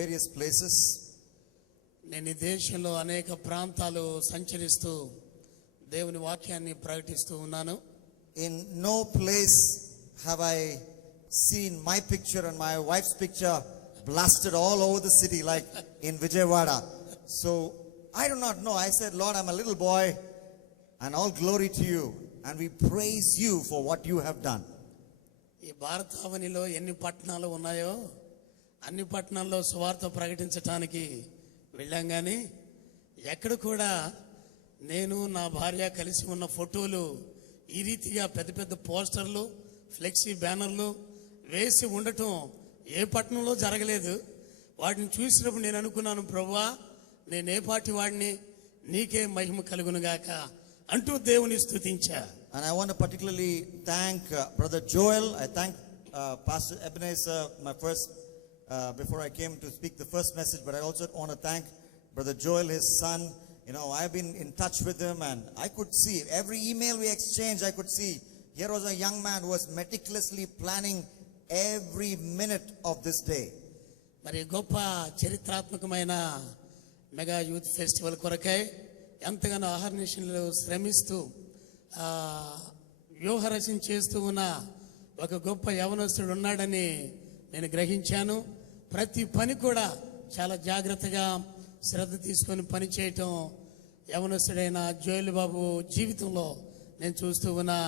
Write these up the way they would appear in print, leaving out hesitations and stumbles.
various places. నేను ఈ దేశంలో అనేక ప్రాంతాలు సంచరిస్తూ దేవుని వాక్యాన్ని ప్రకటిస్తూ ఉన్నాను. In no place have I seen my picture and my wife's picture blasted all over the city like in Vijayawada. So I do not know. I said, Lord, I'm a little boy and all glory to you, and we praise you for what you have done. ఈ భారతావనిలో ఎన్ని పట్టణాలు ఉన్నాయో అన్ని పట్టణాల్లో సువార్త ప్రకటించడానికి వెళ్ళాం, కానీ ఎక్కడ కూడా నేను నా భార్య కలిసి ఉన్న ఫోటోలు ఈ రీతిగా పెద్ద పెద్ద పోస్టర్లు, ఫ్లెక్సీ బ్యానర్లు వేసి ఉండటం ఏ పట్టణంలో జరగలేదు. వాటిని చూసినప్పుడు నేను అనుకున్నాను, ప్రభువా నేను ఏ పాటి వాడిని, నీకే మహిమ కలుగునుగాక అంటూ దేవుని స్తుతించా. And I want to particularly thank Brother Joel. I thank Pastor Ebenezer, my first before I came to speak the first message, but I also want to thank Brother Joel, his son. You know, I've been in touch with him, and I could see every email we exchanged. I could see here was a young man who was meticulously planning every minute of this day. మరి గొప్ప చరిత్రాత్మకమైన mega youth festival కొరకై ఎంతగానో అహర్నిశలు శ్రమిస్తూ వ్యూహరచన చేస్తూ ఉన్న ఒక గొప్ప యవనస్తుడు ఉన్నాడని నేను గ్రహించాను. ప్రతి పని కూడా చాలా జాగ్రత్తగా శ్రద్ధ తీసుకొని పని చేయటం యవనస్తుడైన జోయల్ బాబు జీవితంలో నేను చూస్తూ ఉన్నా.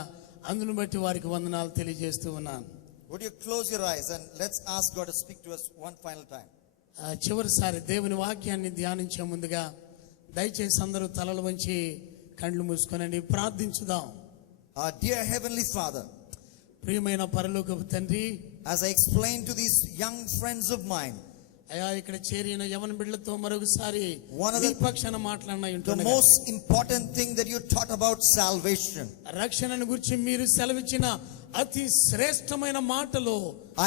అందును బట్టి వారికి వందనాలు తెలియజేస్తూ ఉన్నాను. Would you close your eyes and let's ask God to speak to us one final time. చివరిసారి దేవుని వాక్యాన్ని ధ్యానించే ముందుగా దయచేసి అందరూ తలలు వంచి కళ్ళు మూసుకొనండి, ప్రార్థించుదాం. Our dear Heavenly Father, ప్రియమైన పరలోకపు తండ్రి, as I explained to these young friends of mine, అయ్యా ఇక్కడ చేరిన యవన బిడ్డలతో మరొకసారి నీ పక్షాన మాట్లాడిన the most important thing that you taught about salvation, రక్షణను గురించి మీరు సెలవిచ్చిన అతి శ్రేష్టమైన మాటలు,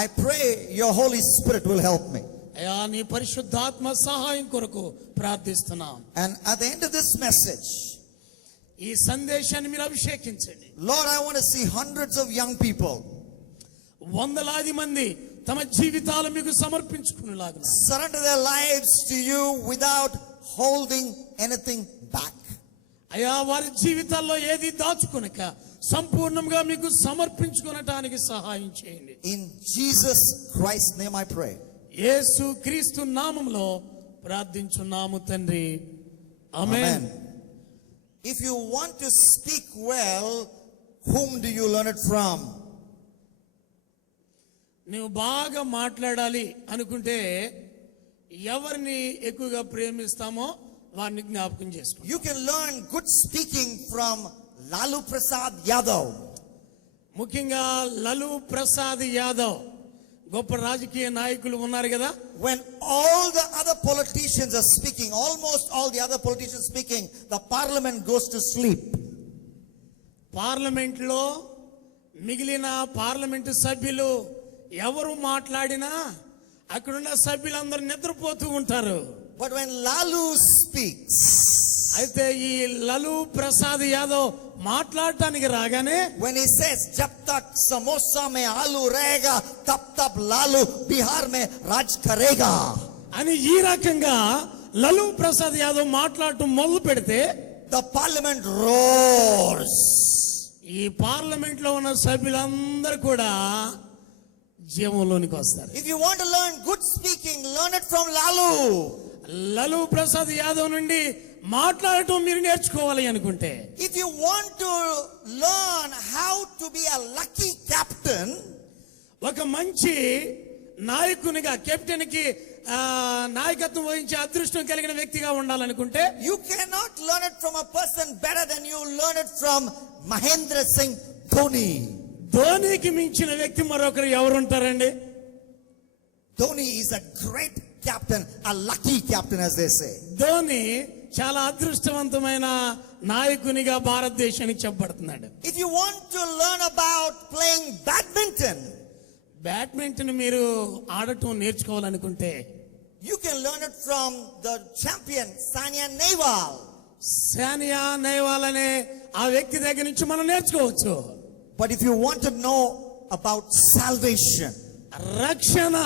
I pray your Holy Spirit will help me. అయ్యా నీ పరిశుద్ధాత్మ సహాయం కొరకు ప్రార్థిస్తున్నాం. And at the end of this message, ఈ సందేశాన్ని మీరు అభిషేకించండి. Lord, I want to see hundreds of young people, వందలాది మంది తమ జీవితాలు మీకు సమర్పించుకునేలాగా surrender their lives to you without holding anything back. అయ్యా వారి జీవితాల్లో ఏది దాచుకొనక సంపూర్ణంగా మీకు సమర్పించుకొనటానికి సహాయం చేయండి. In Jesus Christ's name I pray. యేసు క్రీస్తు నామములో ప్రార్థించున్నాము తండ్రి, ఆమేన్. If you want to speak well, whom do you learn it from? నువ్వు బాగా మాట్లాడాలి అనుకుంటే ఎవరిని ఎక్కువగా ప్రేమిస్తామో వారిని జ్ఞాపకం చేసుకో. You can learn good speaking from Lalu Prasad Yadav. ముఖ్యంగా లలు ప్రసాద్ యాదవ్ గొప్ప రాజకీయ నాయకులు ఉన్నారు కదా. When all the other politicians are speaking, almost all the other politicians speaking, the parliament goes to sleep. Parliament లో మిగిలిన పార్లమెంటు సభ్యులు ఎవరు మాట్లాడినా అక్కడున్న సభ్యులందరూ నిద్రపోతూ ఉంటారు. But when Lalu speaks, అయితే ఈ లలు ప్రసాద్ యాదవ్ మాట్లాడటానికి రాగానే, when he says jab tak samosa mein aloo rahega tab tab Lalu Bihar mein raj karega అని ఈ రకంగా లలు ప్రసాద్ యాదవ్ మాట్లాడటం మొదలు పెడితే the parliament roars. ఈ పార్లమెంట్ లో ఉన్న సభ్యులందరూ కూడా జీవంలోనికి వస్తారు. If you want to learn good speaking, learn it from Lalu. లలు Prasad Yadav నుండి మాట్లాడటం మీరు నేర్చుకోవాలి అనుకుంటే, if you want to learn how to be a lucky captain, ఒక మంచి నాయకునిగా, కెప్టెన్ కి నాయకత్వం వహించే అదృష్టం కలిగిన వ్యక్తిగా ఉండాలనుకుంటే, you cannot learn it from a person better than you learn it from Mahendra Singh Dhoni. ధోనికి మించిన వ్యక్తి మరొకరు ఎవరు ఉంటారండి? Dhoni is a great captain, a lucky captain as they say. Dhoni చాలా అదృష్టవంతమైన నాయకునిగా భారతదేశానికి చెప్పబడుతున్నాడు. If you want to learn about playing badminton, badminton మీరు ఆడటం నేర్చుకోవాలనుకుంటే, you can learn it from the champion Sania Nehwal. Sania Nehwal అనే ఆ వ్యక్తి దగ్గర నుంచి మనం నేర్చుకోవచ్చు. But if you want to know about salvation, రక్షణ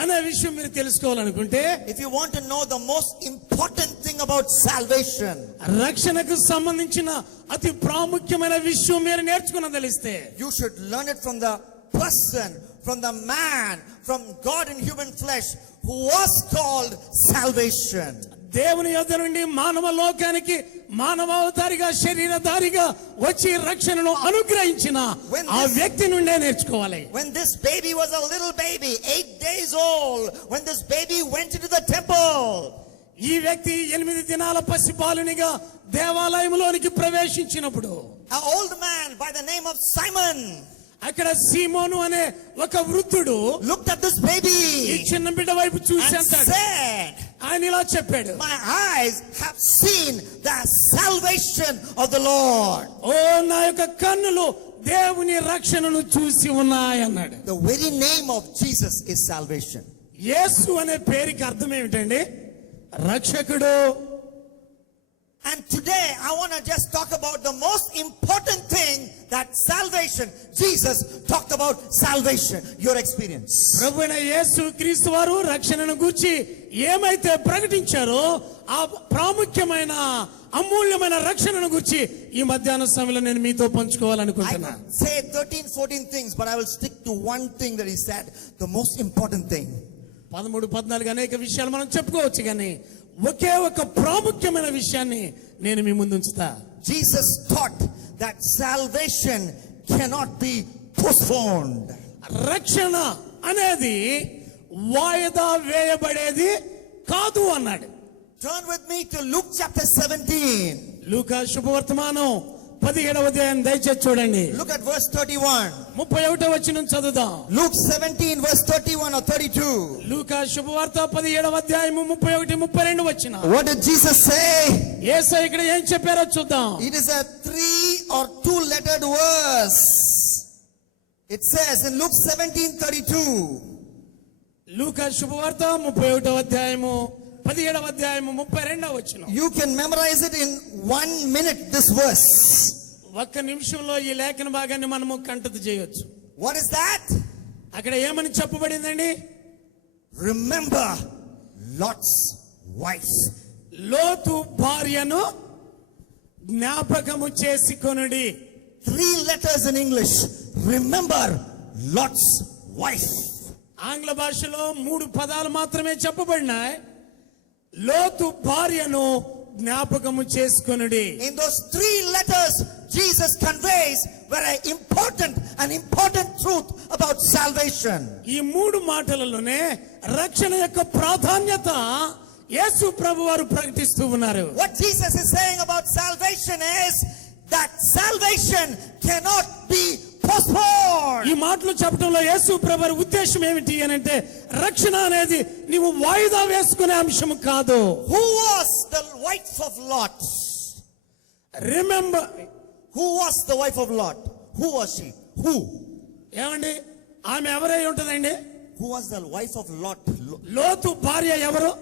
అనే విషయం మీరు తెలుసుకోవాలనుకుంటే, if you want to know the most important thing about salvation, రక్షణకు సంబంధించిన అతి ప్రాముఖ్యమైన విషయం మీరు నేర్చుకున్నదలిస్తే, you should learn it from the person, from the man, from God in human flesh, who was called salvation. దేవుని యొద్ద నుండి మానవ లోకానికి మానవావతారిగా శరీరధారిగా వచ్చి రక్షణను అనుగ్రహించిన ఆ వ్యక్తి నుండే నేర్చుకోవాలి. When this baby was a little baby, 8 days old, when this baby went into the temple, ఈ వ్యక్తి 8 దినాల పసిబాలునిగా దేవాలయంలోనికి ప్రవేశించినప్పుడు, an old man by the name of Simon అక్కడ సీమోను అనే ఒక వృద్ధుడు looked at this baby ఈ చిన్న బిడ్డ వైపు చూసి and అంటాడు, said, ఆయన ఇలా చెప్పాడు, my eyes have seen the salvation of the Lord. ఓ నా యొక్క కన్నులు దేవుని రక్షణను చూసి ఉన్నాయన్నాడు. The very name of Jesus is salvation. యేసు అనే పేరుకి అర్థం ఏమిటండి? రక్షకుడు. And today I want to just talk about the most important thing, that salvation. Jesus talked about salvation, your experience. ప్రభువైన యేసు క్రీస్తు వారు రక్షణను గూర్చి ఏమైతే ప్రకటించారో ఆ ప్రాముఖ్యమైన అమూల్యమైన రక్షణను గూర్చి ఈ మధ్యాహ్న సమయంలో నేను మీతో I పంచుకోవాలనుకుంటున్నా. could say 13-14 things, but I will stick to one thing that he said, the most important thing. 13-14 అనేక విషయాలు మనం చెప్పుకోవచ్చు, కానీ ఒకే ఒక ప్రాముఖ్యమైన విషయాన్ని నేను మీ ముందు ఉంచుతా. Jesus taught that salvation cannot be postponed. రక్షణ అనేది వాయిదా వేయబడేది కాదు అన్నాడు. Turn with me to Luke chapter 17. లూకా శుభవర్తమానం 17వ అధ్యాయం దయచేసి చూడండి. Look at verse 31. 31వ వచనం చదువుదాం. Luke 17 verse 31 or 32. లూకా శుభవార్త 17వ అధ్యాయము 31, 32 వచనం. What did Jesus say? యేసు ఇక్కడ ఏం చెప్పారో చూద్దాం. It is a 3 or 2 lettered verse. It says in Luke 17:32. లూకా శుభవార్త 31వ అధ్యాయము 17వ అధ్యాయము 32వ వచనం. You can memorize it in 1 minute, this verse. ఒక్క నిమిషంలో ఈ లేఖన భాగాన్ని మనము కంఠత చేయొచ్చు. What is that? అక్కడ ఏమని చెప్పబడిందండి? Remember Lot's wife. లోతు భార్యను జ్ఞాపకము చేసుకొనుడి. 3 letters in English. Remember Lot's wife. ఆంగ్ల భాషలో 3 పదాలు మాత్రమే చెప్పబడినాయి. లోతు భార్యను జ్ఞాపకము చేసుకొనుడి. In those 3 letters, Jesus conveys very an important truth about salvation. ఈ 3 మాటలలోనే రక్షణ యొక్క ప్రాధాన్యత యేసు ప్రభు వారు ప్రకటిస్తూ ఉన్నారు. What Jesus is saying about salvation is that salvation cannot be postponed. ఈ మాటలు చెప్పడంలో యేసు ప్రభు వారి ఉద్దేశం ఏమిటి అని అంటే, రక్షణ అనేది నీవు వాయిదా వేసుకునే అంశం కాదు. Who was the wife of Lot? Remember. Who was the wife of Lot? Who was she? Who? ఏమండి, ఆమె ఎవరై ఉంటదండి? Who was the wife of Lot? లోతు భార్య ఎవరు?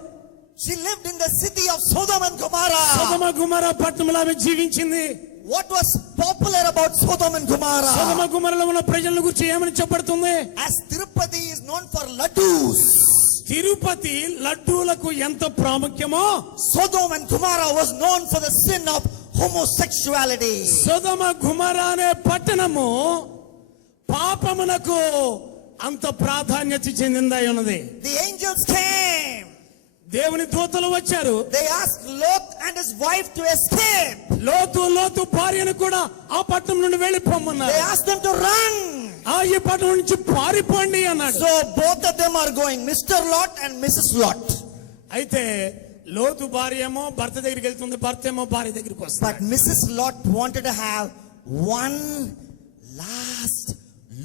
She lived in the city of Sodom and Gomorrah. సొదొమ గుమొర్రా పట్టణంలో ఆమె జీవించింది. What was popular about Sodom and Gomorrah? సొదొమ గుమొర్రాలో ఉన్న ప్రజల గురించి ఏమని చెప్పబడుతుంది? As Tirupati is known for laddus, Tirupati లడ్డూలకు ఎంత ప్రాముఖ్యమో, Sodom and Gomorrah was known for the sin of homosexuality. సొదొమ గుమొర్రా అనే పట్టణము పాపమునకు అంత ప్రాధాన్యత చెందిందై ఉన్నది. The angels came. దేవుని దూతలు వచ్చారు. They asked Lot and his wife to escape. లోతు భార్యను కూడా ఆ పట్టణం నుండి They వెళ్ళిపోమన్నారు. asked them to run. ఈ పట్టణం నుంచి పారిపోండి అన్నాడు. So both of them are going, Mr. Lot and Mrs. Lot. అయితే లోతు భార్య ఏమో భర్త దగ్గరికి వెళ్తుంది, భర్త ఏమో భార్య దగ్గరికి But వస్తాడు. Mrs. Lot wanted to have one last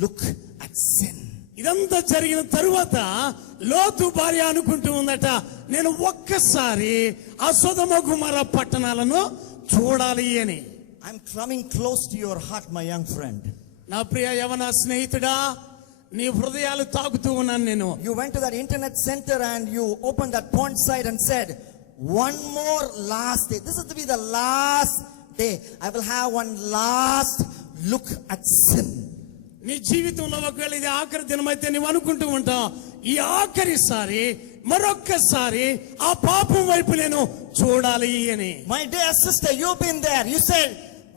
look at sin. ఇదంతా జరిగిన తరువాత లోతు భార్య అనుకుంటూ ఉందట, నేను ఒక్కసారి ఆ సొదొమ గుమొర్రా పట్టణాలను చూడాలి అని. I'm coming close to your heart, my young friend. నా ప్రియ యవన స్నేహితుడా, నీ హృదయాలు తాకుతూ ఉన్నాను నేను. You went to that internet center and you opened that porn site and said, one more last day. This is to be the last day. I will have one last look at sin. నీ జీవితంలో ఒకవేళ ఇది ఆఖరి దినమైతే నువ్వు అనుకుంటూ ఉంటావు, ఈ ఆఖరిసారి మరొక్కసారి ఆ పాపం వైపు నేను చూడాలి అని. My dear sister, you've been there. You said,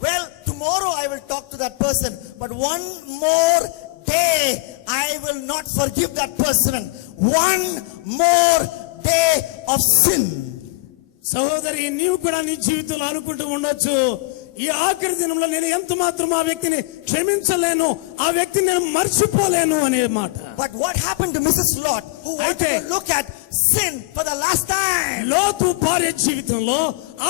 well, tomorrow I will talk to that person, but one more day I will not forgive that person. One more day of sin. సహోదరి, నీవు కూడా నీ జీవితంలో అనుకుంటూ ఉండొచ్చు, ఈ ఆఖరి దినంలో నేను ఎంత మాత్రం ఆ వ్యక్తిని క్షమించలేను, ఆ వ్యక్తిని నేను మర్చిపోలేను అనే మాట. But what happened to Mrs. Lot, who wanted to look at sin for the last time? లోతు భార్య జీవితంలో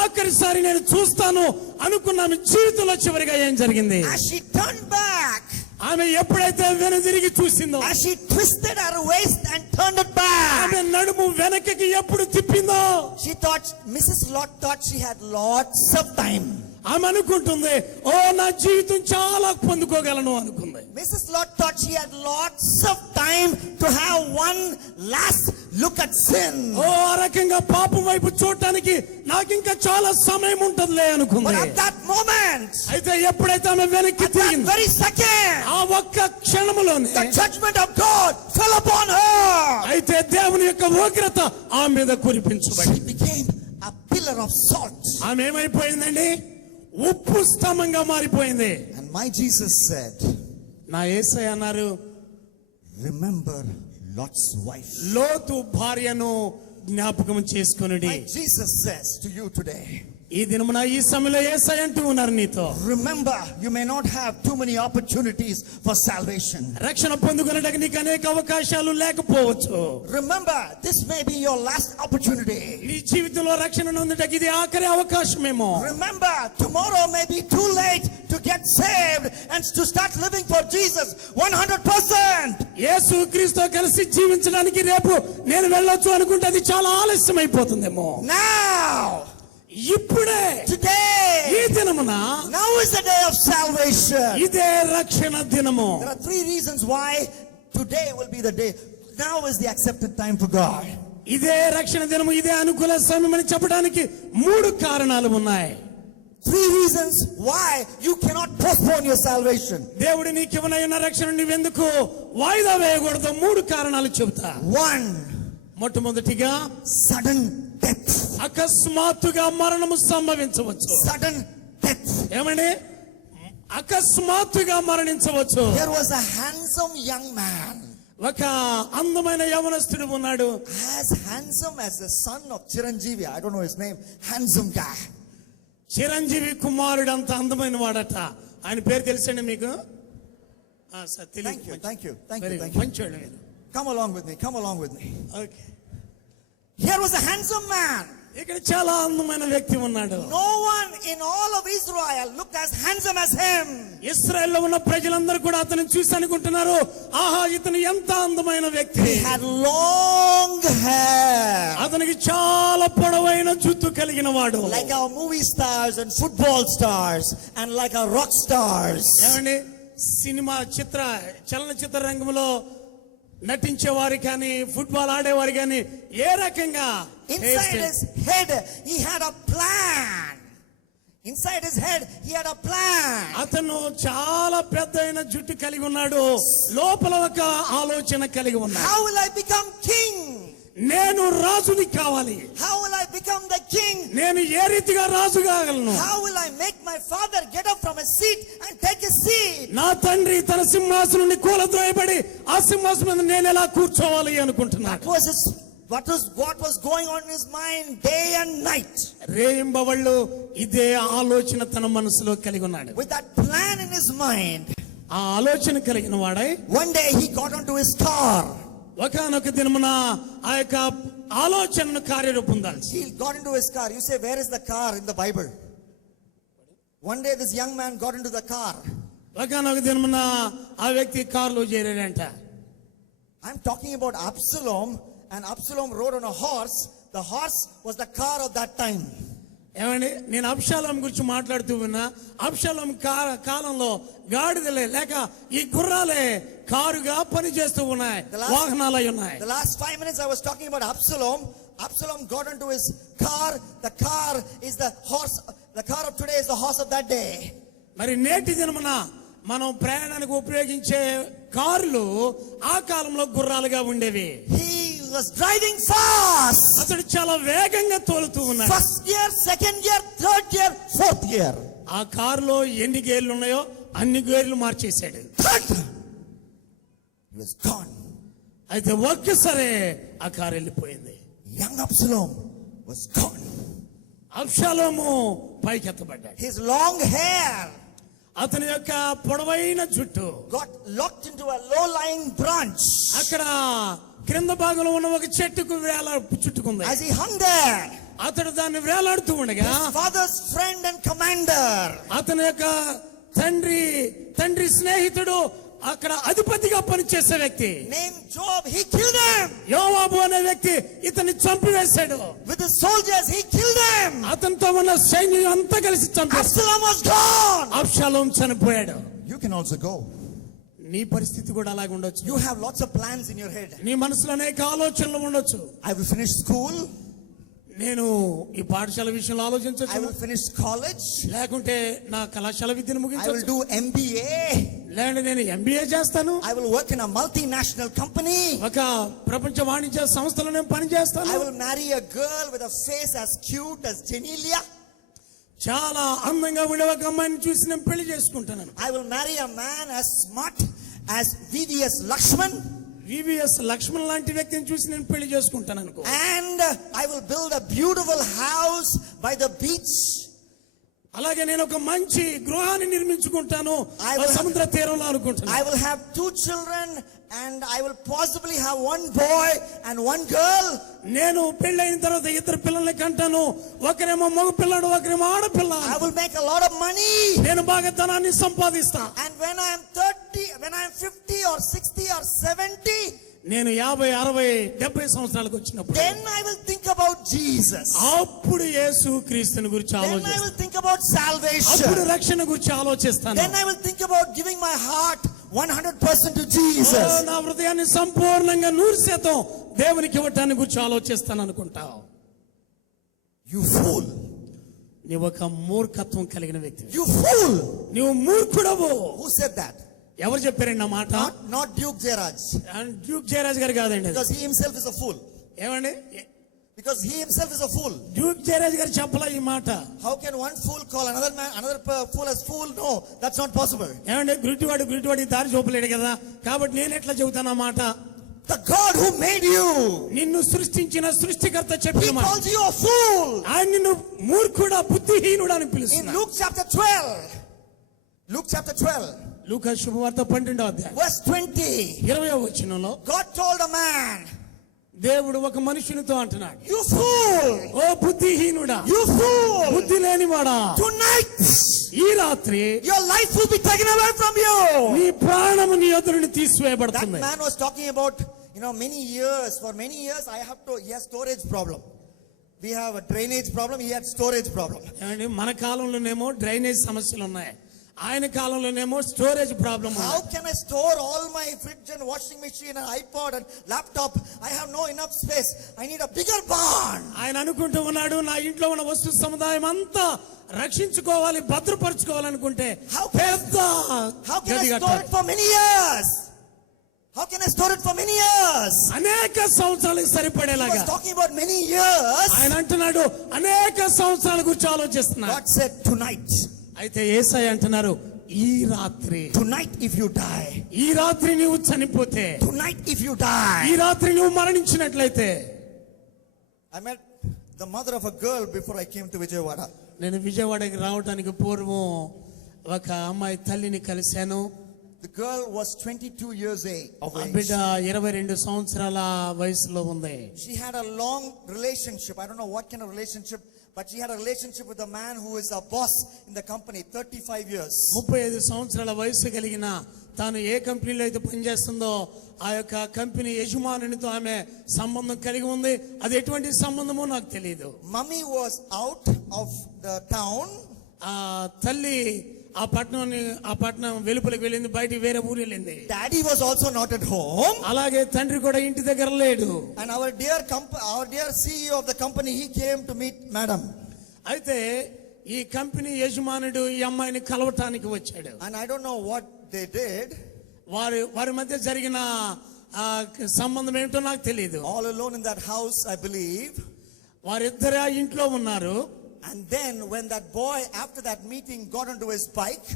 ఆఖరిసారి నేను చూస్తాను అనుకున్న ఆమె జీవితంలో చివరిగా ఏం జరిగింది? As she turned back, ఆమె ఎప్పుడైతే వెనుదిరిగి చూసిందో, as she twisted her waist and turned it back, ఆమె నడుము వెనకకి ఎప్పుడు తిప్పిందో, Mrs. Lot thought she had lots of time. ఆమె అనుకుంటుంది, ఓ నా జీవితం చాలా పొందుకోగలను అనుకుంది. Mrs. Lot thought she had lots of time to have one last look at sin. ఓ ఆ రకంగా పాపం వైపు చూడటానికి నాకు ఇంకా చాలా సమయం ఉంటదిలే అనుకుంది. But at that moment, అయితే ఎప్పుడైతే ఆమె వెనక్కి at that తిరిగింది, very second, ఆ ఒక్క క్షణములోనే the judgment of God fell upon her. అయితే దేవుని యొక్క ఉగ్రత ఆమె మీద కురిపించబడింది. She became a pillar of salt. ఆమె ఏమైపోయిందండి? ఉప్పు స్తంభంగా మారిపోయింది. And my Jesus said, నా యేసయ్య అన్నారు, remember Lot's wife. లోతు భార్యను జ్ఞాపకం చేసుకొనుడి. My Jesus says to you today, ఈ దినమున ఈ సమయంలో యేసయ్య అంటూ ఉన్నారు నీతో, remember, you may not have too many opportunities for salvation. రక్షణ పొందుకొనుటకు నీకు అనేక అవకాశాలు లేకపోవచ్చు. Remember, this may be your last opportunity. నీ జీవితంలో రక్షణ పొందుటకు ఇది ఆఖరి అవకాశమేమో. Remember, tomorrow may be too late to get saved and to start living for Jesus 100%. యేసు క్రీస్తుతో కలిసి జీవించడానికి రేపు నేను వెళ్ళొచ్చు అనుకుంటే అది చాలా ఆలస్యం అయిపోతుందేమో. Now, ఇప్పుడే, today, ఈ దినమున, now is the day of salvation. ఇదే రక్షణ దినము. There are 3 reasons why today will be the day. Now is the accepted time for God. ఇదే రక్షణ దినము, ఇదే అనుకూల సమయం అని చెప్పడానికి 3 కారణాలు ఉన్నాయి. 3 reasons why you cannot postpone your salvation. దేవుడు నీకు ఇవ్వనయున్న రక్షణ నువ్వెందుకు వాయిదా వేయకూడదు? 3 కారణాలు చెబుతా. 1, మొట్టమొదటిగా sudden death. అకస్మాత్తుగా మరణము సంభవించవచ్చు. Sudden death. ఏమండి? అకస్మాత్తుగా మరణించవచ్చు. There was a handsome young man, ఒక అందమైన యవనస్తుడు ఉన్నాడు. as handsome as the son of Chiranjeevi. I don't know his name. Handsome guy. Chiranjeevi కుమారుడు అంత అందమైన వాడట. ఆయన పేరు తెలుసండి మీకు? Thank you, thank you, thank you, thank you. మంచోడు మీరు. Come along with me, come along with me. Okay. Here was a handsome man. ఇక్కడ చాలా అందమైన వ్యక్తి ఉన్నాడు. No one in all of Israel looked as handsome as him. ఇశ్రాయేల్లో ఉన్న ప్రజలందరూ కూడా అతన్ని చూసి అనుకుంటున్నారు, ఆహా ఇతను ఎంత అందమైన వ్యక్తి. He had long hair. అతనికి చాలా పొడవైన జుట్టు కలిగిన వాడు. Like our movie stars and football stars and like our rock stars. ఏమండి? సినిమా చలనచిత్ర రంగంలో నటించేవారు కానీ, ఫుట్బాల్ ఆడేవారు కానీ ఏ రకంగా Inside his head, he had a plan. Inside his head, he had a plan. అతను చాలా పెద్దయిన జుట్టు కలిగి ఉన్నాడు. లోపల ఒక ఆలోచన కలిగి ఉన్నాడు. How will I become king? నేను రాజుని కావాలి. How will I become the king? నేను ఏ రీతిగా రాజు కాగలను? How will I make my father get up from his seat and take his seat? నా తండ్రి తన సింహాసనం నుండి కూలద్రోయబడి ఆ సింహాసనం మీద నేను ఎలా కూర్చోవాలి అనుకుంటున్నాడు. What was going on in his mind day and night. రేయింబవళ్ళు ఇదే ఆలోచన తన మనసులో కలిగి ఉన్నాడు. With that plan in his mind, ఆ ఆలోచన కలిగిన వాడై one day he got onto his car. ఒకానొక దినమున ఆ యొక్క ఆలోచనను కార్యరూపం దాల్చి He got into his car. You say, where is the car in the Bible? One day this young man got into the car. ఒకానొక దినమున ఆ వ్యక్తి కారులో చేరాడంట. I'm talking about Absalom, and Absalom rode on a horse. The horse was the car of that time. ఏమండి? నేను Absalom గురించి మాట్లాడుతూ ఉన్నా. అబ్షాలోం కాలంలో గాడిదలే లేక ఈ గుర్రాలే కారుగా పనిచేస్తూ ఉన్నాయి, వాహనాలై ఉన్నాయి. The last 5 minutes I was talking about Absalom. Absalom got into his car. The car is the horse. The car of today is the horse of that day. మరి నేటి దినమున మనం ప్రయాణానికి ఉపయోగించే కార్లు ఆ కాలంలో గుర్రాలుగా ఉండేవి. He was driving fast. అతడు చాలా వేగంగా తోలుతూ ఉన్నాడు. First gear, second gear, third gear, fourth gear. ఆ కారులో ఎన్ని గేర్లు ఉన్నాయో అన్ని గేర్లు మార్చేశాడు. Third. He was gone. అయితే ఒక్కసారి ఆ కారు వెళ్ళిపోయింది. Young Absalom was gone. Absalom పైకెత్తబడ్డాడు. His long hair అతని యొక్క పొడవైన జుట్టు got locked into a low-lying branch. అక్కడ క్రింద భాగంలో ఉన్న ఒక చెట్టుకు చుట్టుకుంది. As he hung there, అతడు దాన్ని వేలాడుతూ ఉండగా his father's friend and commander, అతని యొక్క తండ్రి స్నేహితుడు అక్కడ అధిపతిగా పనిచేసే వ్యక్తి named Job, he killed him. యోవాబు అనే వ్యక్తి ఇతన్ని చంపివేశాడు. With his soldiers, he killed him. అతనితో ఉన్న సైన్యం అంతా కలిసి చంపేశాడు. Absalom was gone. అబ్షాలోం చనిపోయాడు. You can also go. నీ పరిస్థితి కూడా అలాగే ఉండొచ్చు. You have lots of plans in your head. నీ మనసులో అనేక ఆలోచనలు ఉండొచ్చు. I will finish school. నేను ఈ పాఠశాల విషయంలో I ఆలోచించవచ్చు. will finish college. లేకుంటే నా కళాశాల విద్యను I will ముగించవచ్చు. do MBA. లేదంటే నేను ఎంబీఏ చేస్తాను. I will work in a multinational company. ఒక ప్రపంచ వాణిజ్య సంస్థలో నేను పని చేస్తాను. I will marry a girl with a face as cute as Genelia. చాలా అందంగా ఉండే ఒక అమ్మాయిని చూసి నేను పెళ్లి చేసుకుంటాను. I will marry a man as smart as VVS Lakshman. VVS Lakshman లాంటి వ్యక్తిని చూసి నేను పెళ్లి చేసుకుంటాను అనుకో. And I will build a beautiful house by the beach. అలాగే నేను ఒక మంచి గృహాన్ని నిర్మించుకుంటాను I will సముద్ర తీరంలో అనుకుంటాను. I will have 2 children and I will possibly have 1 boy and 1 girl. నేను పెళ్ళైన తర్వాత 2 పిల్లల్ని కంటాను. ఒకరేమో మగ పిల్లాడు, ఒకరేమో ఆడపిల్ల. I will make a lot of money. నేను బాగా ధనాన్ని సంపాదిస్తా. And when I am 30, when I am 50 or 60 or 70, నేను 50, 60, 70 సంవత్సరాలకు వచ్చినప్పుడు then I will think about Jesus. అప్పుడు యేసు క్రీస్తుని గురించి Then I ఆలోచిస్తాను. will think about అప్పుడు salvation. రక్షణ గురించి ఆలోచిస్తాను. Then I will think about giving my heart 100% to Jesus. నా హృదయాన్ని సంపూర్ణంగా 100% దేవునికి ఇవ్వటాన్ని గురించి ఆలోచిస్తాను అనుకుంటావు. You fool. నీవు ఒక మూర్ఖత్వం కలిగిన వ్యక్తి. You fool. నీవు మూర్ఖుడవు. Who said that? ఎవరు చెప్పారండి నా మాట? Not Duke Jairaj. Duke Jayaraj గారు కాదండి. Because he himself is a fool. ఏమండి? Because he himself is a fool. Duke Jayaraj గారు చెప్పలా ఈ మాట. How can one fool call another fool as fool? No, that's not possible. ఏమండి? గురిటివాడి దారి చూపలేడు కదా, కాబట్టి నేను ఎట్లా చెబుతాను ఆ మాట? The God who made you, నిన్ను సృష్టించిన సృష్టికర్త he చెప్పిన మాట. calls you a fool. ఆయన నిన్ను మూర్ఖుడా, బుద్ధిహీనుడా అని In పిలుస్తున్నాడు. Luke chapter 12, Luke chapter 12, లూకా శుభవార్త 12వ అధ్యాయం verse 20, 20వ వచనంలో God told a man, దేవుడు ఒక మనుషునితో అంటున్నాడు, you fool, oh బుద్ధిహీనుడా, you fool, బుద్ధి లేనివాడా, tonight ఈ రాత్రి your life will be taken away from you. నీ ప్రాణము నీ యొద్ద నుండి That తీసివేయబడుతుంది. man was talking about, many years. For many years, he has storage problem. We have a drainage problem. He had storage problem. ఏమండి? మన కాలంలోనేమో drainage సమస్యలు ఉన్నాయి, ఆయన కాలంలోనేమో స్టోరేజ్ ప్రాబ్లం ఉంది. How can I store all my fridge and washing machine and iPod and laptop? I have no enough space. I need a bigger barn. ఆయన అనుకుంటూ ఉన్నాడు, నా ఇంట్లో ఉన్న వస్తు సముదాయం అంతా రక్షించుకోవాలి, భద్రపరచుకోవాలనుకుంటే How can పెద్ద I గది store కట్టాలి. it for many years? How can I store it for many years? అనేక సంవత్సరాలకు He సరిపడేలాగా. was talking about many years. ఆయన అంటున్నాడు అనేక సంవత్సరాల గురించి ఆలోచిస్తున్నాడు. God said tonight. అయితే యేసయ్య అంటున్నారు, ఈ రాత్రి, Tonight if you die. ఈ రాత్రి నువ్వు చనిపోతే, Tonight if you die. ఈ రాత్రి నువ్వు మరణించినట్లయితే. I met the mother of a girl before I came to Vijayawada. నేను విజయవాడకి రావడానికి పూర్వం ఒక అమ్మాయి తల్లిని కలిశాను. The girl was 22 years of ఆ age. బిడ్డ 22 సంవత్సరాల వయసులో ఉంది. She had a long relationship. I don't know what kind of relationship, but she had a relationship with a man who is a boss in the company, 35 years. 35 సంవత్సరాల వయసు కలిగిన తాను ఏ కంపెనీలో అయితే పనిచేస్తుందో ఆ యొక్క కంపెనీ యజమానునితో ఆమె సంబంధం కలిగి ఉంది. అది ఎటువంటి సంబంధమో నాకు తెలియదు. Mummy was out of the town. ఆ తల్లి ఆ పట్టణం వెలుపలికి వెళ్ళింది, బయటికి వేరే ఊరు వెళ్ళింది. Daddy was also not at home. అలాగే తండ్రి కూడా ఇంటి దగ్గర లేడు. And our dear CEO of the company, he came to meet madam. అయితే ఈ కంపెనీ యజమానుడు ఈ అమ్మాయిని కలవటానికి వచ్చాడు. And I don't know what they did. వారి మధ్య జరిగిన సంబంధం ఏంటో నాకు తెలియదు. All alone in that house, I believe. వారిద్దరు ఆ ఇంట్లో ఉన్నారు. And then when that boy after that meeting got onto his bike,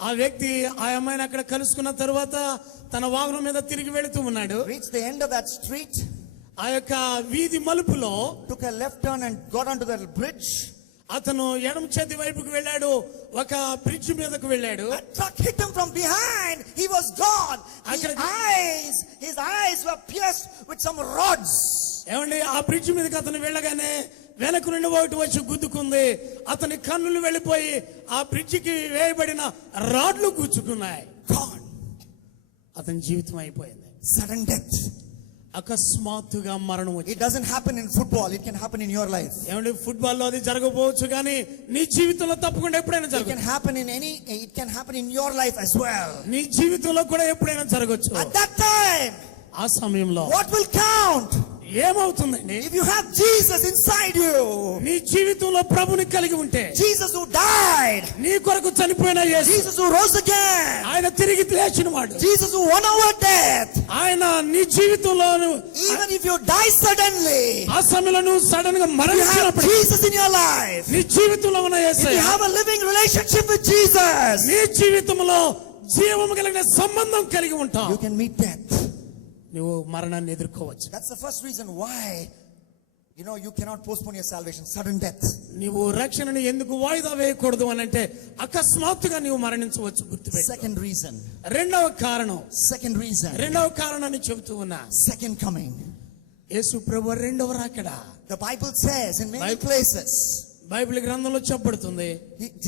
ఆ వ్యక్తి ఆ అమ్మాయిని అక్కడ కలుసుకున్న తర్వాత తన వాహనం మీద తిరిగి వెళుతూ ఉన్నాడు. reached the end of that street, ఆ యొక్క వీధి మలుపులో took a left turn and got onto that bridge. అతను ఎడమ చేతి వైపుకు వెళ్ళాడు, ఒక బ్రిడ్జ్ మీదకు వెళ్ళాడు. A truck hit him from behind. He was gone. His eyes were pierced with some rods. ఏమండి, ఆ బ్రిడ్జ్ మీదకి అతను వెళ్ళగానే వెనక నుండి ఒకటి వచ్చి గుద్దుకుంది. అతని కన్నులు వెళ్ళిపోయి ఆ బ్రిడ్జికి వేయబడిన రాడ్లు గుచ్చుకున్నాయి. Gone. అతని జీవితం అయిపోయింది. Sudden death. అకస్మాత్తుగా మరణం It వచ్చింది. doesn't happen in football. It can happen in your life. ఏమండి, ఫుట్బాల్ లో అది జరగకపోవచ్చు, కానీ నీ జీవితంలో తప్పకుండా ఎప్పుడైనా It can జరగచ్చు. happen it can happen in your life as well. నీ జీవితంలో కూడా ఎప్పుడైనా జరగచ్చు. At that time, ఆ సమయంలో what will count? ఏమవుతుందండి? If you have Jesus inside you, నీ జీవితంలో ప్రభుని కలిగి ఉంటే, Jesus who died, నీ కొరకు చనిపోయిన యేసు, Jesus who rose again, ఆయన తిరిగి లేచిన వాడు, Jesus who won over death. ఆయన నీ జీవితంలో Even if you die suddenly, ఆ సమయంలో నువ్వు సడన్ గా you have మరణించినప్పుడు Jesus in your life. నీ జీవితంలో ఉన్న If Yesayya, you have a living relationship with Jesus, నీ జీవితంలో జీవము కలిగిన సంబంధం కలిగి ఉంటావు. you can meet death. నువ్వు మరణాన్ని ఎదుర్కోవచ్చు. That's the first reason why, you cannot postpone your salvation. Sudden death. నీవు రక్షణని ఎందుకు వాయిదా వేయకూడదు అని అంటే, అకస్మాత్తుగా నీవు మరణించవచ్చు. గుర్తుపెట్టు. Second reason. రెండవ కారణం, Second reason. రెండవ కారణాన్ని చెబుతూ ఉన్నా. Second coming. యేసు ప్రభువు రెండవ రాకడ. The Bible says in many Bible- places, Bible గ్రంథంలో చెప్పబడుతుంది,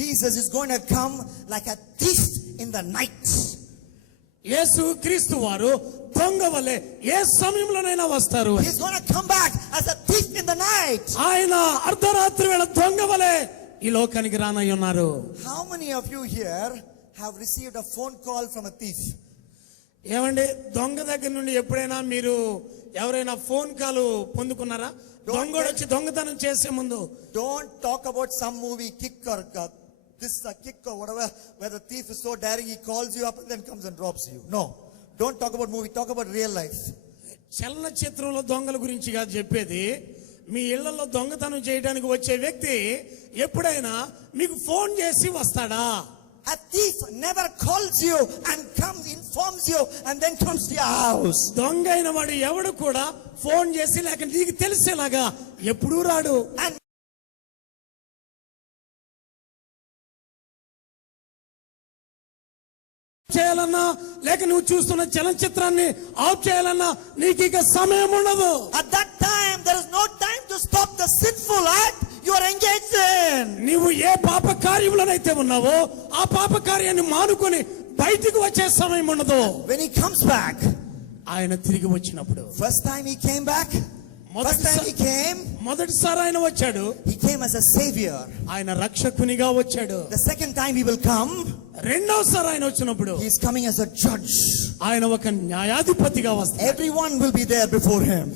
Jesus is going to come like a thief in the night. యేసు క్రీస్తు వారు దొంగ వలె ఏ సమయంలోనైనా వస్తారు. He's going to come back as a thief in the night. ఆయన అర్ధరాత్రి వేళ దొంగ వలె ఈ లోకానికి రానై ఉన్నారు. How many of you here have received a phone call from a thief? ఏమండి, దొంగ దగ్గర నుండి ఎప్పుడైనా మీరు ఎవరైనా ఫోన్ కాల్ పొందుకున్నారా? దొంగోడు వచ్చి దొంగతనం చేసే ముందు Don't talk about some movie Kick or Kick or whatever, where the thief is so daring, he calls you up and then comes and drops you. No, don't talk about movie, talk about real life. చలనచిత్రంలో దొంగల గురించి కాదు చెప్పేది. మీ ఇళ్లలో దొంగతనం చేయడానికి వచ్చే వ్యక్తి ఎప్పుడైనా మీకు ఫోన్ చేసి వస్తాడా? A thief never calls you and informs you and then comes to your house. దొంగ అయిన వాడు ఎవడు కూడా ఫోన్ చేసి లేక నీకు తెలిసేలాగా ఎప్పుడూ రాడు. And చేయాలన్నా లేక నువ్వు చూస్తున్న చలనచిత్రాన్ని ఆఫ్ చేయాలన్నా నీకు ఇక సమయం ఉండదు. at that time, there is no time to stop the sinful act you are engaged in. నీవు ఏ పాప కార్యములనైతే ఉన్నావో ఆ పాప కార్యాన్ని మానుకొని బయటికి వచ్చే సమయం ఉండదు. When he comes back, ఆయన తిరిగి వచ్చినప్పుడు, first time he came back, మొదటిసారి ఆయన వచ్చాడు, he came as a savior. ఆయన రక్షకునిగా వచ్చాడు. The second time he will come, రెండోసారి ఆయన వచ్చినప్పుడు he is coming as a judge. ఆయన ఒక న్యాయాధిపతిగా వస్తాడు. Everyone will be there before him.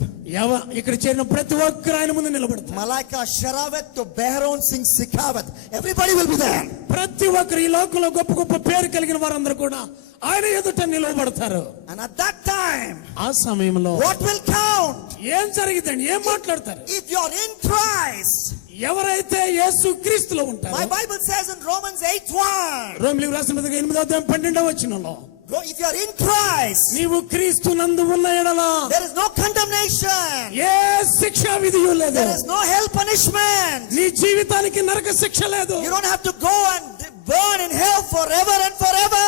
ఇక్కడ చేరిన ప్రతి ఒక్కరు ఆయన ముందు నిలబడతారు. Malaika Sharavat to Behron Singh Sikavat, everybody will be there. ప్రతి ఒక్కరు ఈ లోకంలో గొప్ప గొప్ప పేరు కలిగిన వారందరూ కూడా ఆయన ఎదుట నిలబడతారు. And at that time, ఆ సమయంలో what will count? ఏం జరిగిద్దండి? ఏం మాట్లాడతారు? If you are in Christ, ఎవరైతే యేసు క్రీస్తులో ఉంటారో, my Bible says in Romans 8:1, రోమీయులకు రాసిన పత్రిక 8:12 if you are in Christ, నీవు క్రీస్తు నందు ఉన్న ఎడల there is no condemnation, ఏ శిక్షా విధియు లేదు. there is no hell punishment. నీ జీవితానికి నరక శిక్ష లేదు. You don't have to go and burn in hell forever and forever.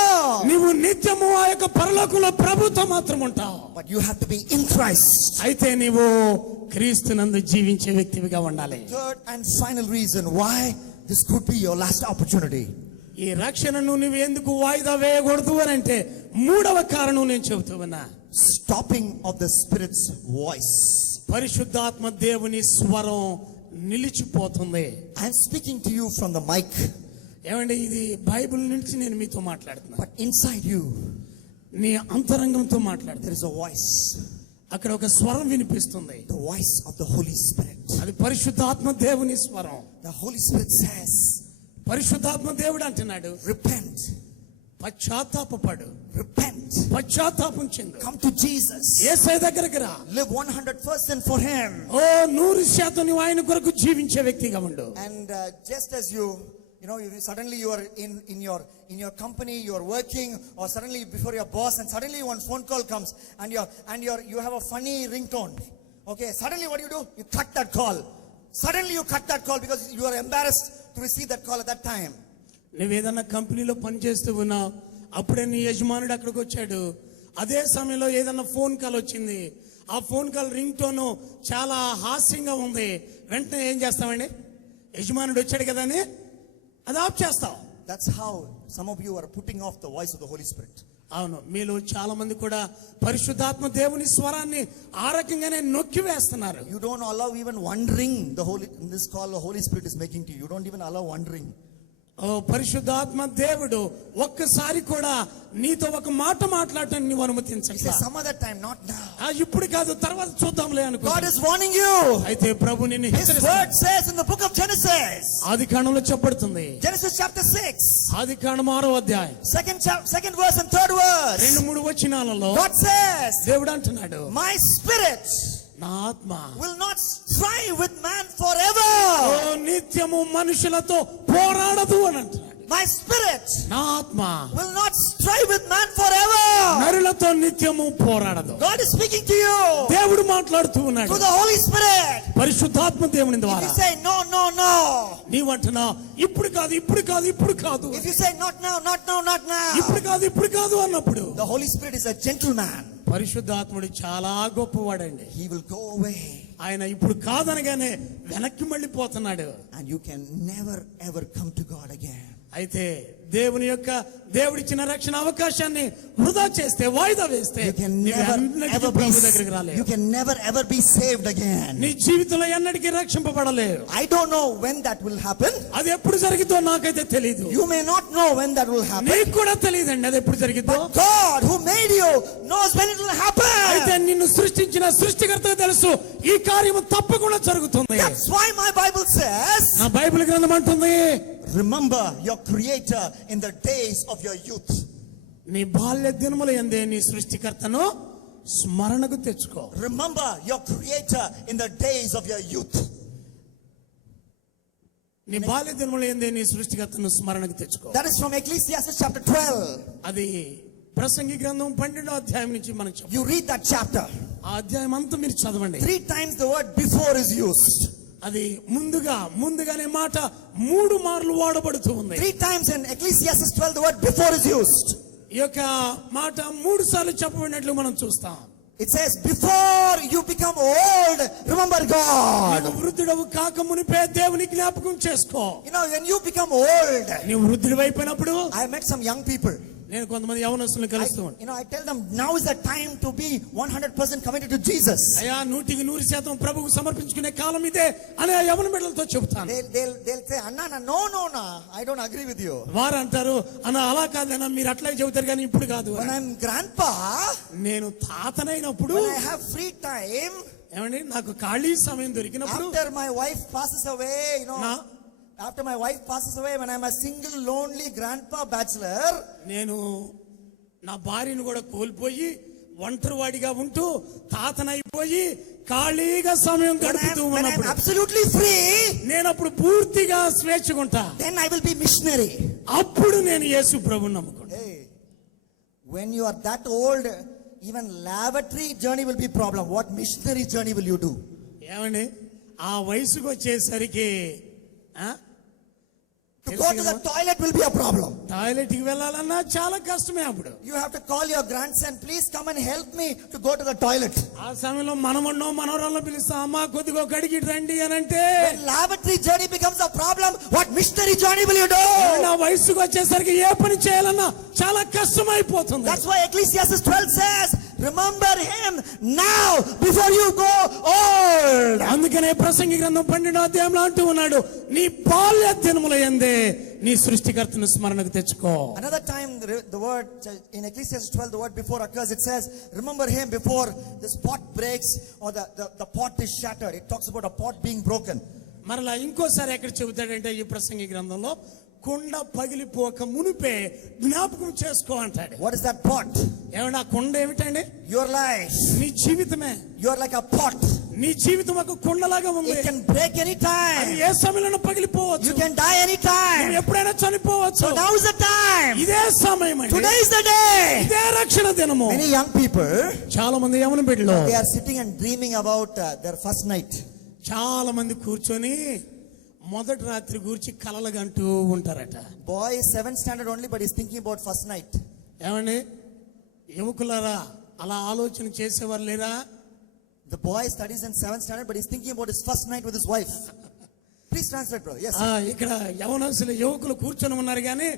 నీవు నిత్యము ఆ యొక్క పరలోకంలో ప్రభుతో మాత్రం ఉంటావు. But you have to be in Christ. అయితే నీవు క్రీస్తు నందు జీవించే వ్యక్తివిగా ఉండాలి. Third and final reason why this could be your last opportunity. ఈ రక్షణను నువ్వు ఎందుకు వాయిదా వేయకూడదు అని అంటే మూడవ కారణం నేను చెబుతూ ఉన్నా. Stopping of the Spirit's voice. పరిశుద్ధాత్మ దేవుని స్వరం నిలిచిపోతుంది. I am speaking to you from the mic. ఏమండి, ఇది బైబిల్ నుంచి నేను మీతో మాట్లాడుతున్నా. But inside you, నీ అంతరంగంతో మాట్లాడుతున్నా. there is a voice. అక్కడ ఒక స్వరం వినిపిస్తుంది. The voice of the Holy Spirit. అది పరిశుద్ధాత్మ దేవుని స్వరం. The Holy Spirit says, పరిశుద్ధాత్మ దేవుడు అంటున్నాడు, repent. పశ్చాత్తాపపడు. Repent. పశ్చాత్తాపం చెందు. Come to Jesus. యేసయ్య దగ్గరికి రా. Live 100% for Him. ఓ 100% నువ్వు ఆయన కొరకు జీవించే వ్యక్తిగా ఉండు. And just as you know, suddenly you are in your company, you are working, or suddenly before your boss, and suddenly one phone call comes, and you have a funny ringtone. Okay, suddenly what do? You cut that call. Suddenly you cut that call because you are embarrassed to receive that call at that time. నువ్వేదన్నా కంపెనీలో పనిచేస్తూ ఉన్నావు, అప్పుడే నీ యజమానుడు అక్కడికి వచ్చాడు. అదే సమయంలో ఏదన్నా ఫోన్ కాల్ వచ్చింది, ఆ ఫోన్ కాల్ రింగ్ టోన్ చాలా హాస్యంగా ఉంది. వెంటనే ఏం చేస్తామండి? యజమానుడు వచ్చాడు కదా అని అది ఆఫ్ చేస్తావు. That's how some of you are putting off the voice of the Holy Spirit. అవును, మీలో చాలా మంది కూడా పరిశుద్ధాత్మ దేవుని స్వరాన్ని ఆ రకంగానే నొక్కి వేస్తున్నారు. You don't allow even wondering in this call the Holy Spirit is making to you. You don't even allow wondering. ఓ పరిశుద్ధాత్మ దేవుడు ఒక్కసారి కూడా నీతో ఒక మాట మాట్లాడటానికి నువ్వు He అనుమతించట్లా. says some other time, not now. ఇప్పుడు కాదు, తర్వాత చూద్దాంలే అనుకో. God is warning you. అయితే ప్రభు నిన్ను His హెచ్చరిస్తున్నాడు. word says in the book of Genesis. ఆదికాండంలో చెప్పబడుతుంది. Genesis chapter 6. ఆదికాండం 6వ అధ్యాయం Second verse and third verse. 2-3 వచనాలలో God says, దేవుడు అంటున్నాడు, my spirit నా ఆత్మ will not strive with man forever. ఓ నిత్యము మనుషులతో పోరాడదు అని అంటున్నాడు. My spirit నా ఆత్మ will not strive with man forever. నరులతో నిత్యము పోరాడదు. God is speaking to you దేవుడు మాట్లాడుతూ ఉన్నాడు through the Holy Spirit. పరిశుద్ధాత్మ దేవుని If ద్వారా. you say no, నీవంటున్నా ఇప్పుడు కాదు, ఇప్పుడు కాదు, ఇప్పుడు కాదు, if you say not now, ఇప్పుడు కాదు, ఇప్పుడు కాదు అన్నప్పుడు the Holy Spirit is a gentleman. పరిశుద్ధాత్ముడు చాలా గొప్పవాడండి. He will go away ఆయన ఇప్పుడు కాదనగానే వెనక్కి మళ్ళీపోతున్నాడు. and you can never ever come to God again. అయితే దేవుడిచ్చిన రక్షణ అవకాశాన్ని వృధా చేస్తే, వాయిదా వేస్తే You can నీవు ఎన్నటికీ ప్రభు దగ్గరికి రాలేవు. never ever be saved again. నీ జీవితంలో ఎన్నటికీ రక్షింపబడలేవు. I don't know when that will happen. అది ఎప్పుడు జరిగిద్దో నాకైతే తెలియదు. You may not know when that will happen. నీకు కూడా తెలియదండి అది ఎప్పుడు జరిగిద్దో. But God who made you knows when it will అయితే happen. నిన్ను సృష్టించిన సృష్టికర్తకు తెలుసు ఈ కార్యము తప్పకుండా జరుగుతుంది. That's why my Bible says, నా బైబిల్ గ్రంథం అంటుంది, remember your creator in the days of your youth. నీ బాల్య దినముల యందే నీ సృష్టికర్తను స్మరణకు తెచ్చుకో. Remember your creator in the days of your youth. నీ బాల్య దినముల యందే నీ సృష్టికర్తను స్మరణకు తెచ్చుకో. That is from Ecclesiastes chapter 12. అది ప్రసంగి గ్రంథం 12వ అధ్యాయం నుంచి మనం చెప్పాలి. You read that chapter. ఆ అధ్యాయం అంతా మీరు చదవండి. 3 times the word before is used. అది ముందుగానే మాట 3 మార్లు వాడబడుతూ ఉంది. 3 times in Ecclesiastes 12 the word before is used. ఈ యొక్క మాట 3 సార్లు చెప్పబడినట్లు మనం చూస్తాం. It says, before you become old, remember God. నీవు వృద్ధుడవు కాక మునిపే దేవుని జ్ఞాపకం చేసుకో. You know, when you become old, నీవు వృద్ధుడివి అయిపోయినప్పుడు, I met some young people. నేను కొంతమంది యవనస్తులను కలుస్తూ ఉంటాను. I tell them, now is the time to be 100% committed to Jesus. అయ్యా 100% ప్రభువుకు సమర్పించుకునే కాలం ఇదే అని ఆ యవన బిడ్డలతో చెబుతాను. They'll say, Anna, no, I don't agree with you. వారు అంటారు, అన్న అలా కాదన్నా, మీరు అట్లాగే చెబుతారు కానీ ఇప్పుడు కాదు. When I'm grandpa, నేను తాతనైనప్పుడు, when I have free time, ఏమండి నాకు ఖాళీ సమయం దొరికినప్పుడు, after my wife passes away, after my wife passes away, when I'm a single lonely grandpa bachelor, నేను నా భార్యను కూడా కోల్పోయి ఒంటరివాడిగా ఉంటూ తాతనైపోయి ఖాళీగా సమయం గడుపుతూ when I'm ఉన్నప్పుడు, absolutely free, నేను అప్పుడు పూర్తిగా స్వేచ్ఛగుంటా. then I will be missionary. అప్పుడు నేను యేసు ప్రభువుని నమ్ముకుంటా. Hey, when you are that old, even lavatory journey will be problem. What missionary journey will you do? ఏమండి ఆ వయసుకు వచ్చేసరికి To go to the toilet will be a problem. Toilet కి వెళ్ళాలన్నా చాలా కష్టమే. అప్పుడు You have to call your grandson, please come and help me to go to the toilet. ఆ సమయంలో మనవరాలను పిలుస్తా, అమ్మా కొద్దిగా ఒక అడిగి రండి అని అంటే, When lavatory journey becomes a problem, what missionary journey will you do? నా వయసుకు వచ్చేసరికి ఏ పని చేయాలన్నా చాలా కష్టమైపోతుంది. That's why Ecclesiastes 12 says, remember him now before you go old. అందుకనే ప్రసంగి గ్రంథం 12వ అధ్యాయంలో అంటూ ఉన్నాడు, నీ బాల్య దినముల యందే నీ సృష్టికర్తను స్మరణకు తెచ్చుకో. Another time, the word in Ecclesiastes 12, the word before occurs, it says, remember him before this pot breaks or the pot is shattered. It talks about a pot being broken. మరలా ఇంకోసారి ఎక్కడ చెబుతాడంటే ఈ ప్రసంగి గ్రంథంలో కుండ పగిలిపోక మునిపే జ్ఞాపకం చేసుకో అంటాడు. What is that pot? ఏమంటే ఆ కుండ ఏమిటండి? Your life. నీ జీవితమే. You are like a pot. నీ జీవితం ఒక కుండలాగా ఉంది. It can break any time. అది ఏ సమయంలో పగిలిపోవచ్చు. You can die any time. నువ్వు ఎప్పుడైనా చనిపోవచ్చు. So now is the time. ఇదే సమయం. Today is the day. ఇదే రక్షణ దినము. Many young people, చాలా మంది యవన బిడ్డలు, they are sitting and dreaming about their first night. చాలా మంది కూర్చొని మొదటి రాత్రి గురించి కలలుగంటూ ఉంటారట. Boy is 7th standard only, but he's thinking about first night. ఏమండి యువకులారా, అలా ఆలోచన చేసేవారు లేరా? The boy studies in 7th standard, but he's thinking about his first night with his wife. Please translate, brother. Yes. ఇక్కడ యవనస్తులు యువకులు కూర్చొని ఉన్నారు కానీ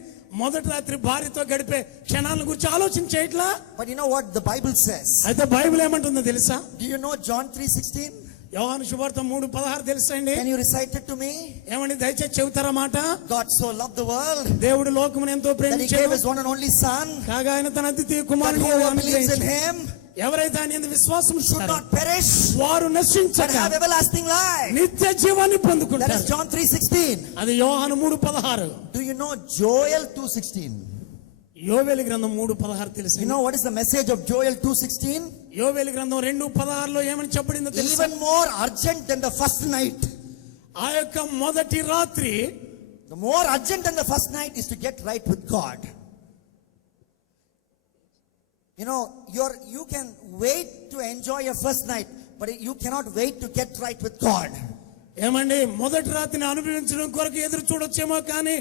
మొదటి రాత్రి భార్యతో గడిపే క్షణాల గురించి ఆలోచన చేయట్లా. But you know what the Bible says? అయితే బైబిల్ ఏమంటుందో తెలుసా? Do you know John 3:16? యోహాను సువార్త 3:16 తెలుసా అండి? Can you recite it to me? ఏమండి దయచేసి చెబుతారా మాట? God so loved the world దేవుడు లోకమును ఎంతో that he gave ప్రేమించాడు, his one and only son, కాగా ఆయన తన అద్వితీయ that కుమారుని whoever believes in అనుగ్రహించాడు. him ఎవరైతే ఆయన యందు విశ్వాసం should ఉంచుతారో not perish వారు but నశించక have everlasting life. నిత్య జీవాన్ని That is పొందుకుంటారు. John 3:16. అది యోహాను 3:16. Do you know Joel 2:16? యోవేలు గ్రంథం 3:16 తెలుసు. You know what is the message of Joel 2:16? యోవేలు గ్రంథం 2:16లో ఏమని చెప్పబడిందో తెలుసా? Even more urgent than the first night. ఆ యొక్క మొదటి రాత్రి, The more urgent than the first night is to get right with God. You know, you can wait to enjoy your first night, but you cannot wait to get right with God. ఏమండి మొదటి రాత్రిని అనుభవించడం కొరకు ఎదురు చూడొచ్చేమో కానీ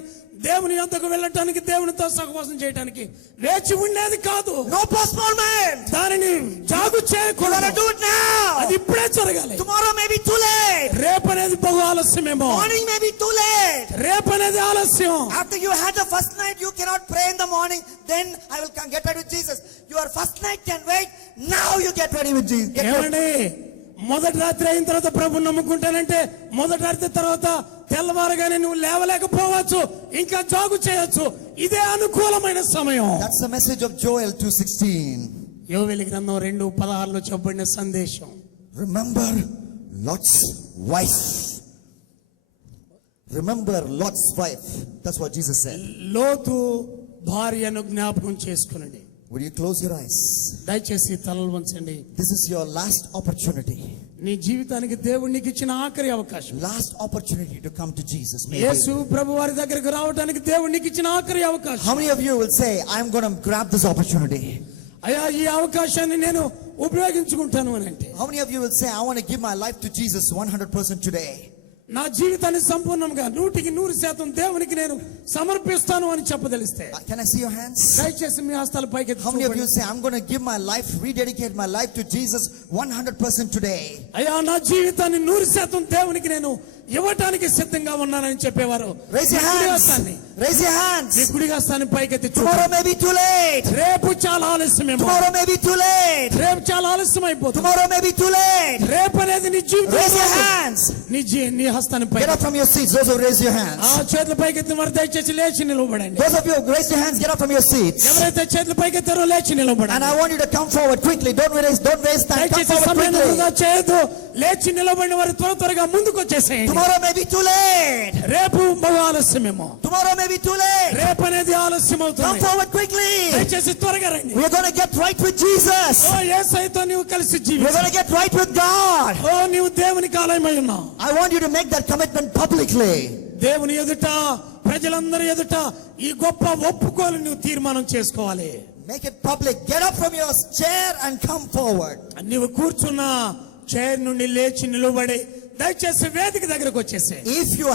దేవుని యొద్దకు వెళ్ళటానికి, దేవునితో సహవాసం చేయడానికి వేచి ఉండేది కాదు. No postponement. దానిని జాగు You చేయకూడదు. gotta do it now. అది ఇప్పుడే జరగాలి. Tomorrow may be too late. రేపు అనేది బహు ఆలస్యమేమో. Morning may be too late. రేపు అనేది ఆలస్యం. After you had the first night, you cannot pray in the morning. Then I will come get ready with Jesus. Your first night can wait. Now you get ready with Jesus. Get ready. ఏమండి మొదటి రాత్రి అయిన తర్వాత ప్రభుని నమ్ముకుంటానంటే మొదటి రాత్రి తర్వాత తెల్లవారుగానే నువ్వు లేవలేకపోవచ్చు, ఇంకా జాగు చేయొచ్చు. ఇదే అనుకూలమైన సమయం. That's the message of Joel 2:16. యోవేలు గ్రంథం 2:16లో చెప్పబడిన సందేశం. Remember Lot's wife. Remember Lot's wife. That's what Jesus said. లోతు భార్యను జ్ఞాపకం చేసుకునండి. Would you close your eyes? దయచేసి తలలు వంచండి. This is your last opportunity. నీ జీవితానికి దేవుడు నీకు ఇచ్చిన ఆఖరి అవకాశం. Last opportunity to come to Jesus. Maybe. యేసు ప్రభు వారి దగ్గరికి రావడానికి దేవుడు నీకు ఇచ్చిన ఆఖరి అవకాశం. How many of you will say, I'm going to grab this opportunity? అయ్యా ఈ అవకాశాన్ని నేను ఉపయోగించుకుంటాను అని అంటే, How many of you will say, I want to give my life to Jesus 100% today? నా జీవితాన్ని సంపూర్ణంగా 100% దేవునికి నేను సమర్పిస్తాను అని చెప్పదలిస్తే Can I see your hands? దయచేసి మీ హస్తాలు పైకెత్తి How many of you చూపండి. say, I'm going to give my life, rededicate my life to Jesus 100% today? అయ్యా నా జీవితాన్ని 100% దేవునికి నేను ఇవ్వటానికి సిద్ధంగా ఉన్నానని చెప్పేవారు Raise your hands. Raise your hands. మీ కుడి హస్తాన్ని పైకెత్తి Tomorrow చూపండి. may be too late. రేపు చాలా ఆలస్యమేమో. Tomorrow may be too late. రేపు చాలా ఆలస్యం అయిపోతుంది. Tomorrow may be too late. రేపు అనేది నీ జీవితం. Raise your hands. నీ హస్తాన్ని Get పైకి. up from your seats. Those who raise your hands. ఆ చేతుల పైకెత్తి మరి దయచేసి లేచి నిలబడండి. Those of you who raise your hands, get up from your seats. ఎవరైతే చేతుల పైకెత్తారో లేచి And నిలబడండి. I want you to come forward quickly. Don't waste time. Come దయచేసి forward సమయాన్ని quickly. వృధా చేయొద్దు. లేచి నిలబడిన వారు త్వరగా ముందుకు వచ్చేసేయండి. Tomorrow may be too late. రేపు బహు ఆలస్యమేమో. Tomorrow may be too late. రేపు అనేది ఆలస్యం Come అవుతుంది. forward quickly. దయచేసి త్వరగా రండి. We're going to get right with Jesus. ఓ యేసయ్యతో నీవు కలిసి We're జీవించు. going to get right with God. ఓ నీవు దేవునికి ఆలయమై ఉన్నావు. I want you to make that commitment publicly. దేవుని ఎదుట, ప్రజలందరి ఎదుట ఈ గొప్ప ఒప్పుకోలు నువ్వు తీర్మానం చేసుకోవాలి. Make it public. Get up from your chair and come forward. నీవు కూర్చున్న చైర్ నుండి లేచి నిలబడి దయచేసి వేదిక దగ్గరకు వచ్చేసే. If you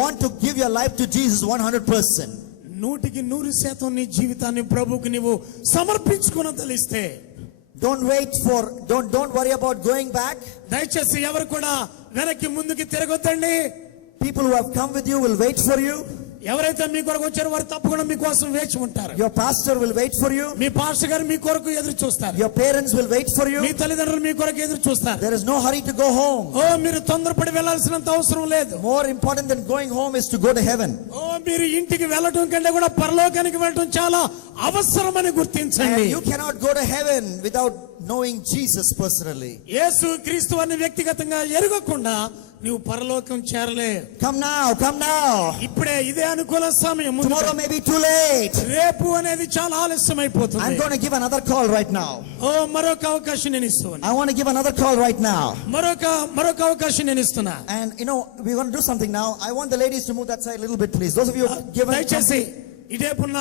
want to give your life to Jesus 100%, 100% నీ జీవితాన్ని ప్రభువుకి నీవు సమర్పించుకున్న తెలిస్తే don't worry about going back. దయచేసి ఎవరు కూడా వెనక్కి ముందుకి తిరగొద్దండి. People who have come with you will wait for you. ఎవరైతే మీ కొరకు వచ్చారో వారు తప్పకుండా మీకోసం వేచి ఉంటారు. Your pastor will wait for you. Me pastor గారు మీ కొరకు ఎదురు చూస్తారు. Your parents will wait for you. మీ తల్లిదండ్రులు మీ కొరకు ఎదురు చూస్తారు. There is no hurry to go home. మీరు తొందరపడి వెళ్ళాల్సినంత అవసరం లేదు. More important than going home is to go to heaven. మీరు ఇంటికి వెళ్ళటం కంటే కూడా పరలోకానికి వెళ్ళటం చాలా అవసరమని గుర్తించండి. And you cannot go to heaven without knowing Jesus personally. యేసు క్రీస్తు అని వ్యక్తిగతంగా ఎరుగకుండా నీవు పరలోకం చేరలే. Come now. ఇప్పుడే ఇదే అనుకూల సమయం. Tomorrow may be too late. రేపు అనేది చాలా ఆలస్యం అయిపోతుంది. I'm going to give another call right now. మరొక అవకాశం నేను ఇస్తున్నా. I want to give another call right now. మరొక అవకాశం నేను ఇస్తున్నా. And we're going to do something now. I want the ladies to move that side a little bit, please. Those of you who given. దయచేసి ఇటేపున్న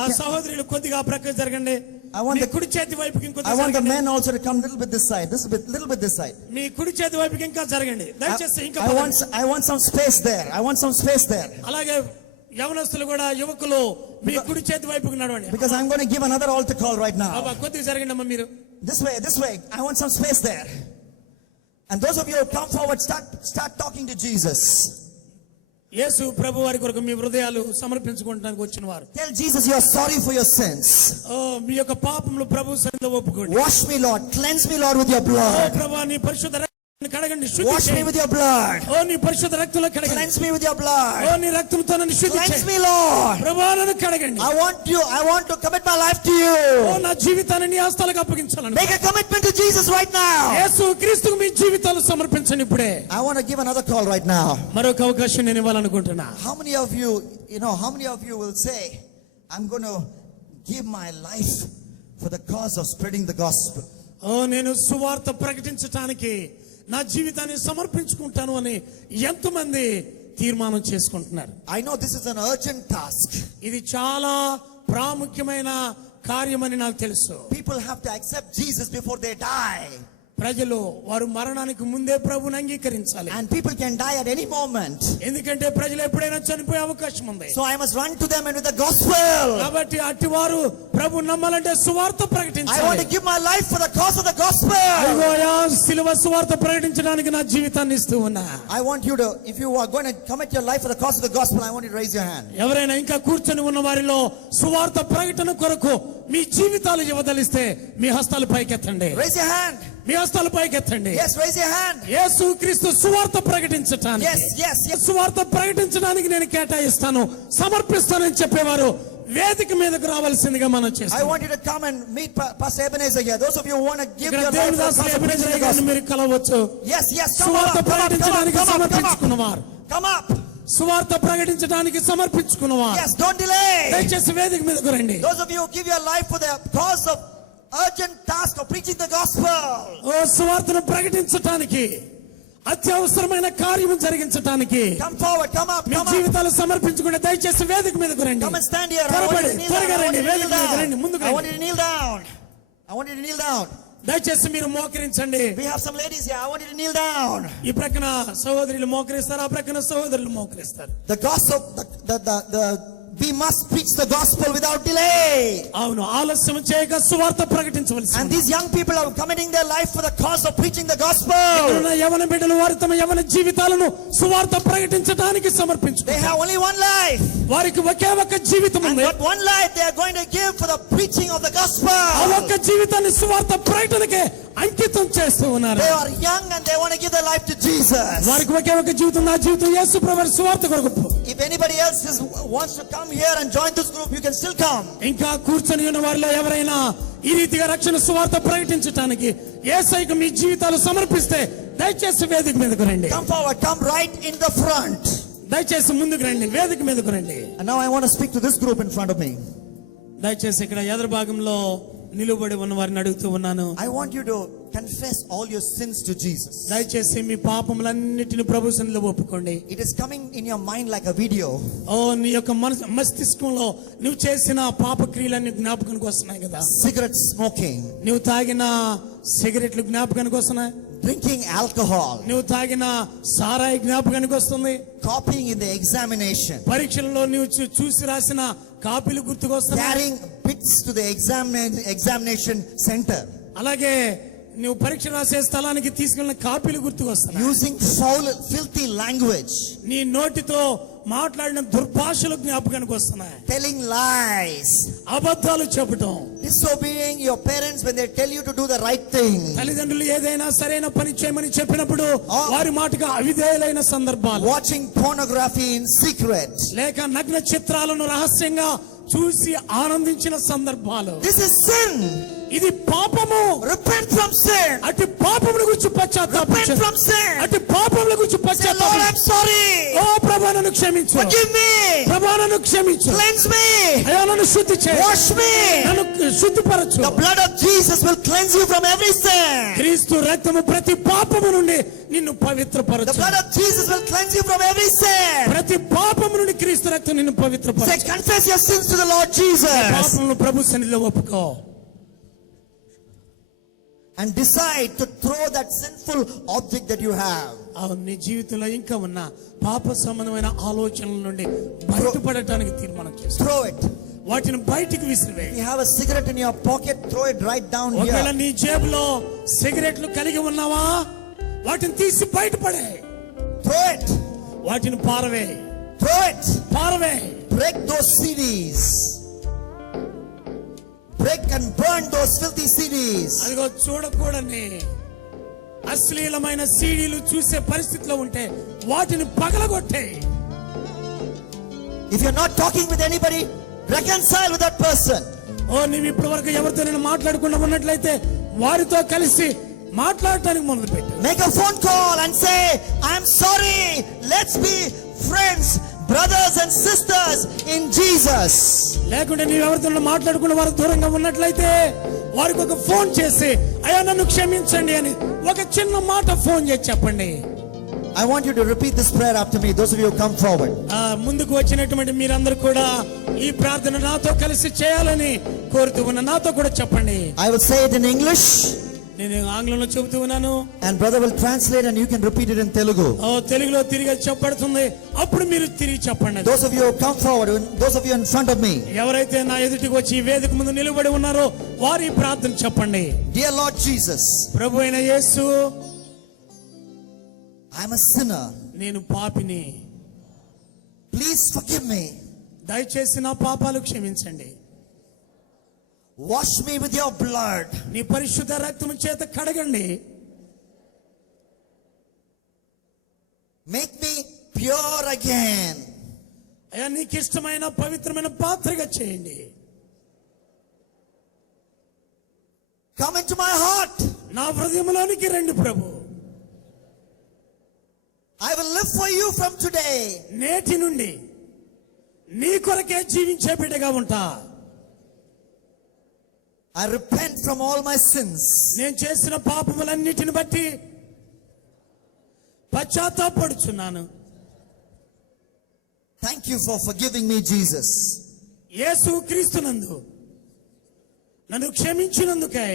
ఆ సహోదరులు కొద్దిగా ప్రక్కకు జరగండి. మీ కుడి చేతి వైపుకి ఇంకొంచెం I want the జరగండి. men also to come a little bit this side. Little bit this side. మీ కుడి చేతి వైపుకి ఇంకా జరగండి. దయచేసి ఇంకా I want some space there. అలాగే యవనస్తులు కూడా యువకులు మీ కుడి చేతి వైపుకి నడవండి. Because I'm going to give another altar call right now. కొద్దిగా జరగండి అమ్మా మీరు. This way. I want some space there. And those of you who come forward, start talking to Jesus. యేసు ప్రభు వారి కొరకు మీ హృదయాలు సమర్పించుకోవడానికి వచ్చిన వారు. Tell Jesus you are sorry for your sins. మీ యొక్క పాపములు ప్రభు సన్నిధిలో ఒప్పుకోండి. Wash me, Lord. Cleanse me, Lord, with your blood. ప్రభువా నీ పరిశుద్ధ రక్తాన్ని కడగండి. Wash me with your blood. నీ పరిశుద్ధ రక్తంలో కడగండి. Cleanse me with your blood. నీ రక్తంతో నన్ను శుద్ధి చేయండి. Cleanse me, Lord. ప్రభువా నన్ను కడగండి. I want to commit my life to you. నా జీవితాన్ని నీ హస్తాలకు అప్పగించాలని. Make a commitment to Jesus right now. యేసు క్రీస్తుకు మీ జీవితాలు సమర్పించండి ఇప్పుడే. I want to give another call right now. మరొక అవకాశం నేను ఇవ్వాలనుకుంటున్నా. How many of you will say, I'm going to give my life for the cause of spreading the gospel? నేను సువార్త ప్రకటించడానికి నా జీవితాన్ని సమర్పించుకుంటాను అని ఎంతమంది తీర్మానం చేసుకుంటున్నారు? I know this is an urgent task. ఇది చాలా ప్రాముఖ్యమైన కార్యమని నాకు తెలుసు. People have to accept Jesus before they die. ప్రజలు వారు మరణానికి ముందే ప్రభువుని అంగీకరించాలి. And people can die at any moment. ఎందుకంటే ప్రజలు ఎప్పుడైనా చనిపోయే అవకాశం ఉంది. So I must run to them and with the gospel. కాబట్టి అట్టి వారు ప్రభు నమ్మాలంటే సువార్త ప్రకటించాలి. I want to give my life for the cause of the gospel. అయ్యో సిలువ సువార్త ప్రకటించడానికి నా జీవితాన్ని ఇస్తూ ఉన్నా. I want you to, if you are going to commit your life for the cause of the gospel, I want you to raise your hand. ఎవరైనా ఇంకా కూర్చొని ఉన్న వారిలో సువార్త ప్రకటన కొరకు మీ జీవితాలు ఇవ్వదలిస్తే మీ హస్తాలు పైకెత్తండి. Raise your hand. మీ హస్తాలు పైకెత్తండి. Yes, raise your hand. యేసు క్రీస్తు సువార్త ప్రకటించడానికి. Yes. సువార్త ప్రకటించడానికి నేను కేటాయిస్తాను, సమర్పిస్తానని చెప్పేవారు వేదిక మీదకు రావాల్సిందిగా మనం చేస్తాం. I want you to come and meet Pastor Ebenezer here. Those of you who want to give your life for the cause of preaching the gospel. మీరు కలవచ్చు. Yes. సువార్త ప్రకటించడానికి సమర్పించుకున్నవారు. Come up. సువార్త ప్రకటించడానికి సమర్పించుకున్నవారు. Yes, don't delay. దయచేసి వేదిక మీదకు రండి. Those of you who give your life for the cause of urgent task of preaching the gospel. సువార్తను ప్రకటించడానికి అత్యవసరమైన కార్యము జరిగించడానికి come forward, come up. మీ జీవితాలు సమర్పించుకుంటే దయచేసి వేదిక మీదకు రండి. Come and stand here. త్వరగా రండి, వేదిక మీదకు రండి, ముందుకు రండి. I want you to kneel down. దయచేసి మీరు మోకరించండి. We have some ladies here. I want you to kneel down. ఈ ప్రక్కన సహోదరులు మోకరిస్తారు, ఆ ప్రక్కన సహోదరులు మోకరిస్తారు. The gospel, we must preach the gospel without delay. అవును, ఆలస్యం చేయక సువార్త ప్రకటించవలసి. And these young people are committing their life for the cause of preaching the gospel. యవన బిడ్డలు వారు తమ యవన జీవితాలను సువార్త ప్రకటించడానికి సమర్పించుకుంటారు. They have only one life. వారికి ఒకే ఒక జీవితం ఉంది. And one life they are going to give for the preaching of the gospel. ఆ ఒక్క జీవితాన్ని సువార్త ప్రకటనకే అంకితం చేస్తూ ఉన్నారు. They are young and they want to give their life to Jesus. వారికి ఒకే ఒక జీవితం, నా జీవితం యేసు ప్రభువు సువార్త కొరకు. If anybody else wants to come here and join this group, you can still come. ఇంకా కూర్చొని ఉన్న వారిలో ఎవరైనా ఈ రీతిగా రక్షణ సువార్త ప్రకటించడానికి యేసయ్యకు మీ జీవితాలు సమర్పిస్తే దయచేసి వేదిక మీదకు రండి. Come forward, come right in the front. దయచేసి ముందుకు రండి, వేదిక మీదకు రండి. And now I want to speak to this group in front of me. దయచేసి ఇక్కడ ఎదురు భాగంలో నిలబడి ఉన్న వారిని అడుగుతూ ఉన్నాను. I want you to confess all your sins to Jesus. దయచేసి మీ పాపములన్నిటిని ప్రభు సన్నిధిలో ఒప్పుకోండి. It is coming in your mind like a video. నీ యొక్క మస్తిష్కంలో నువ్వు చేసిన పాప క్రియలన్నీ జ్ఞాపకానికి వస్తున్నాయి కదా. Cigarette smoking. నువ్వు తాగిన సిగరెట్లు జ్ఞాపకానికి వస్తున్నాయి. Drinking alcohol. నువ్వు తాగిన సారాయి జ్ఞాపకానికి వస్తుంది. Copying in the examination. పరీక్షలలో నువ్వు చూసి రాసిన కాపీలు గుర్తుకొస్తున్నాయి. Carrying bits to the examination center. అలాగే నువ్వు పరీక్ష రాసే స్థలానికి తీసుకెళ్ళిన కాపీలు గుర్తుకొస్తాయి. Using foul, filthy language. నీ నోటితో మాట్లాడిన దుర్భాషలు జ్ఞాపకానికి వస్తున్నాయి. Telling lies. అబద్ధాలు చెప్పటం. Disobeying your parents when they tell you to do the right thing. తల్లిదండ్రులు ఏదైనా సరైన పని చేయమని చెప్పినప్పుడు వారి మాటకు అవిధేయులైన సందర్భాలు. Watching pornography in secret. లేక నగ్న చిత్రాలను రహస్యంగా చూసి ఆనందించిన సందర్భాలు. This is sin. ఇది పాపము. Repent from sin. అటు పాపముల గురించి పశ్చాత్తాపం. Repent from sin. అటు పాపముల గురించి Say, Lord, పశ్చాత్తాపం. I'm sorry. ఓ ప్రభువా నన్ను క్షమించు. Forgive me. ప్రభువా నన్ను క్షమించు. Cleanse me. అయ్యా నన్ను శుద్ధి చేయి. Wash me. నన్ను శుద్ధిపరచు. The blood of Jesus will cleanse you from every sin. క్రీస్తు రక్తము ప్రతి పాపము నుండి నిన్ను The పవిత్రపరచు. blood of Jesus will cleanse you from every sin. ప్రతి పాపము నుండి క్రీస్తు రక్తం నిన్ను Say, పవిత్రపరచు. confess your sins to the Lord Jesus. పాపములను ప్రభు సన్నిధిలో ఒప్పుకో. And decide to throw that sinful object that you have. అవును, నీ జీవితంలో ఇంకా ఉన్న పాప సంబంధమైన ఆలోచనల నుండి బయటపడటానికి తీర్మానం చేస్తావు. Throw it. వాటిని బయటికి విసిరివేయి. If you have a cigarette in your pocket, throw it right down ఒకవేళ here. నీ జేబులో సిగరెట్లు కలిగి ఉన్నావా, వాటిని తీసి బయటపడే. Throw it. వాటిని పారవే. Throw it. పారవే. Break those CDs. Break and burn those filthy CDs. అదిగో చూడకూడని అశ్లీలమైన సీడీలు చూసే పరిస్థితిలో ఉంటే వాటిని పగలగొట్టే. If you're not talking with anybody, reconcile with that person. ఓ నీవు ఇప్పటి వరకు ఎవరితో నేను మాట్లాడకుండా ఉన్నట్లయితే వారితో కలిసి మాట్లాడటానికి మొదలుపెట్టు. Make a phone call and say, I'm sorry. Let's be friends, brothers and sisters in Jesus. లేకుంటే నీవు ఎవరితో మాట్లాడకుండా వారు దూరంగా ఉన్నట్లయితే వారికి ఒక ఫోన్ చేసి అయ్యా నన్ను క్షమించండి అని ఒక చిన్న మాట ఫోన్ చేసి చెప్పండి. I want you to repeat this prayer after me. Those of you who come forward. ముందుకు వచ్చినటువంటి మీరందరూ కూడా ఈ ప్రార్థన నాతో కలిసి చేయాలని కోరుతూ ఉన్న నాతో కూడా చెప్పండి. I will say it in English. నేను ఆంగ్లంలో చెబుతూ ఉన్నాను. And brother will translate and you can repeat it in Telugu. తెలుగులో తిరిగి చెప్పబడుతుంది, అప్పుడు మీరు తిరిగి చెప్పండి. Those of you who come forward, those of you in front of me. ఎవరైతే నా ఎదుటికి వచ్చి ఈ వేదిక ముందు నిలబడి ఉన్నారో వారి ప్రార్థన చెప్పండి. Dear Lord Jesus, ప్రభు అయిన యేసు, I'm a sinner. నేను పాపిని. Please forgive me. దయచేసి నా పాపాలు క్షమించండి. Wash me with your blood. నీ పరిశుద్ధ రక్తము చేత కడగండి. Make me pure again. అయ్యా నీకు ఇష్టమైన పవిత్రమైన పాత్రగా చేయండి. Come into my heart. నా హృదయంలోనికి రండి ప్రభు. I will live for you from today. నేటి నుండి నీ కొరకే జీవించే బిడ్డగా ఉంటా. I repent from all my sins. నేను చేసిన పాపములన్నిటిని బట్టి పశ్చాత్తాపడుచున్నాను. Thank you for forgiving me, Jesus. యేసు క్రీస్తునందు నన్ను క్షమించినందుకై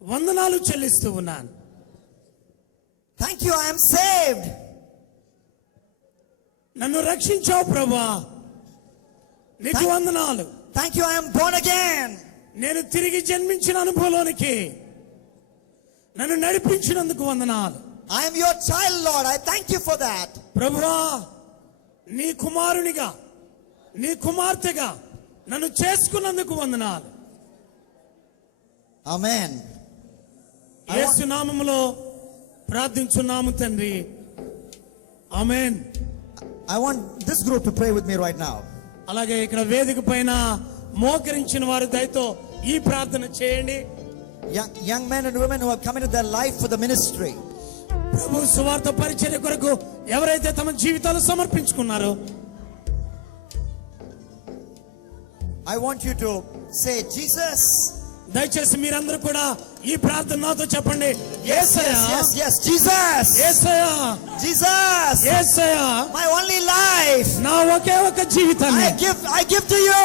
వందనాలు చెల్లిస్తూ ఉన్నాను. Thank you, I am saved. నన్ను రక్షించావు ప్రభువా, నీకు వందనాలు. Thank you, I am born again. నేను తిరిగి జన్మించిన అనుభవంలోనికి నన్ను నడిపించినందుకు వందనాలు. I am your child, Lord. I thank you for that. ప్రభువా, నీ కుమారునిగా నీ కుమార్తెగా నన్ను చేసుకున్నందుకు వందనాలు. Amen. యేసు నామములో ప్రార్థించున్నాము తండ్రి. ఆమేన్. I want this group to pray with me right now. అలాగే ఇక్కడ వేదిక పైన మోకరించిన వారు దయతో ఈ ప్రార్థన చేయండి. Young men and women who have committed their life for the ministry. ప్రభు సువార్త పరిచర్య కొరకు ఎవరైతే తమ జీవితాలు సమర్పించుకున్నారో, I want you to say, Jesus. దయచేసి మీరందరూ కూడా ఈ ప్రార్థన నాతో చెప్పండి. Yes, Jesus. Yesayya, Jesus. Yesayya, My only life. నా ఒకే ఒక జీవితాన్ని I give to you.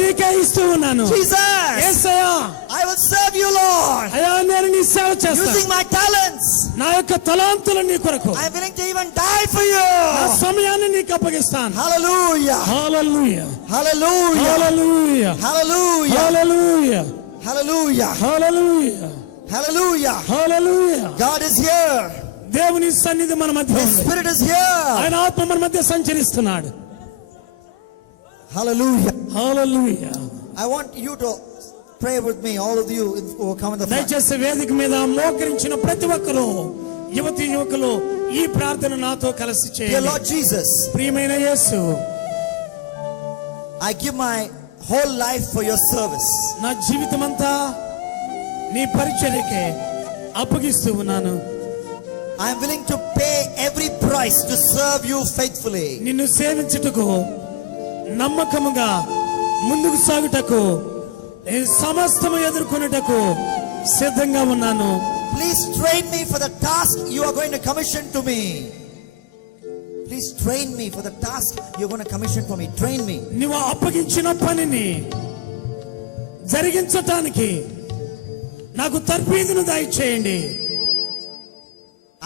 నీకే ఇస్తూ ఉన్నాను. Jesus. Yesayya, I will serve you, Lord. అయ్యా నేను నీ సేవ చేస్తాను. Using my talents. నా యొక్క తలాంతులు నీ కొరకు I am willing to even die for you. నా సమయాన్ని నీకు అప్పగిస్తాను. Hallelujah. Hallelujah, Hallelujah. Hallelujah, Hallelujah. Hallelujah, Hallelujah. Hallelujah Hallelujah. Hallelujah. God is here. దేవుని సన్నిధి మన మధ్య His ఉంది. Spirit is here. ఆయన ఆత్మ మన మధ్య సంచరిస్తున్నాడు. Hallelujah. Hallelujah. I want you to pray with me, all of you who come in the front. దయచేసి వేదిక మీద మోకరించిన ప్రతి ఒక్కరు, యువతి యువకులు, ఈ ప్రార్థన నాతో కలిసి Dear చేయండి. Lord Jesus, ప్రియమైన యేసు, I give my whole life for your service. నా జీవితమంతా నీ పరిచర్యకే అప్పగిస్తూ ఉన్నాను. I am willing to pay every price to serve you faithfully. నిన్ను సేవించుటకు, నమ్మకముగా ముందుకు సాగుటకు, నేను సమస్తము ఎదుర్కొనుటకు సిద్ధంగా ఉన్నాను. Please train me for the task you are going to commission to me. Please train me for the task you are going to commission for me. Train me. నువ్వు అప్పగించిన పనిని జరిగించటానికి నాకు తర్ఫీదును దయచేయండి.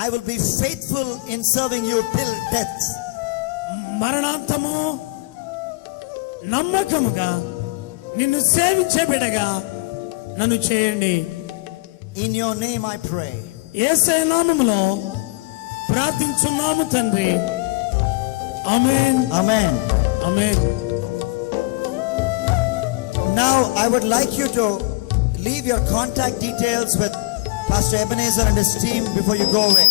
I will be faithful in serving you till death. మరణాంతము నమ్మకముగా నిన్ను సేవించే బిడ్డగా నన్ను చేయండి. In your name I pray. యేసయ్య నామములో ప్రార్థించున్నాము తండ్రి. ఆమేన్ Amen. Amen. Now I would like you to leave your contact details with Pastor Ebenezer and his team before you go away.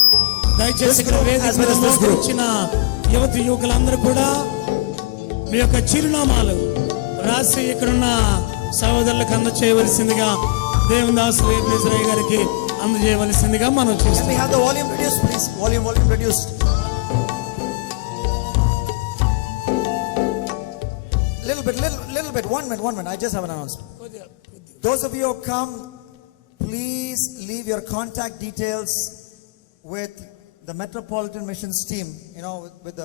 దయచేసి ఇక్కడ as వేదిక well as this group. వచ్చిన యువతి యువకులందరూ కూడా మీ యొక్క చిరునామాలు రాసి ఇక్కడున్న సహోదరులకు అందజేయవలసిందిగా, దేవుని దాసులు ఎబెనేజర్ గారికి అందజేయవలసిందిగా మనం Can we చేస్తాం. have the volume reduced, please? Volume reduced. Little bit. One minute. I just have an announcement. Those of you who come, please leave your contact details with the Metropolitan Missions team. You know, with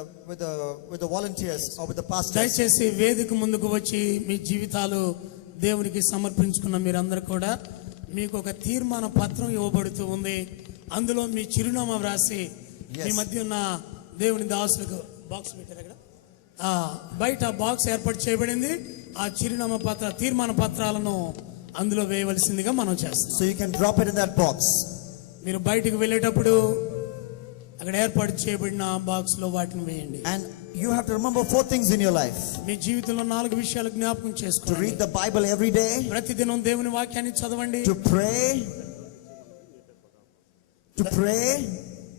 the volunteers or with the pastors. దయచేసి వేదిక ముందుకు వచ్చి మీ జీవితాలు దేవునికి సమర్పించుకున్న మీరందరూ కూడా మీకు ఒక తీర్మాన పత్రం ఇవ్వబడుతూ ఉంది. అందులో మీ చిరునామా వ్రాసి మీ మధ్య ఉన్న దేవుని దాసులకు బాక్స్ పెట్టారు అక్కడ, బయట బాక్స్ ఏర్పాటు చేయబడింది. ఆ చిరునామా తీర్మాన పత్రాలను అందులో వేయవలసిందిగా మనం చేస్తాం. So you can drop it in that box. మీరు బయటికి వెళ్ళేటప్పుడు అక్కడ ఏర్పాటు చేయబడిన బాక్స్ లో వాటిని వేయండి. And you have to remember 4 things in your life. మీ జీవితంలో 4 విషయాలు జ్ఞాపకం To చేసుకోండి. read the Bible every day, ప్రతిదినం దేవుని వాక్యాన్ని చదవండి. to pray,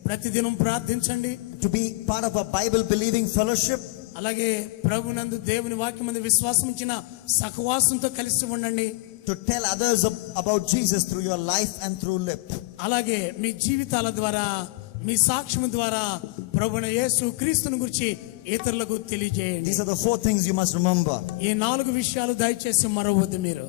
ప్రతిదినం ప్రార్థించండి. to be part of a Bible believing fellowship, అలాగే ప్రభునందు దేవుని వాక్యం మీద విశ్వాసం ఉంచిన సహవాసంతో కలిసి ఉండండి. to tell others about Jesus through your life and through lip. అలాగే మీ జీవితాల ద్వారా, మీ సాక్ష్యం ద్వారా ప్రభువైన యేసు క్రీస్తుని గురించి ఇతరులకు తెలియజేయండి. These are the 4 things you must remember. ఈ 4 విషయాలు దయచేసి మరవద్దు మీరు.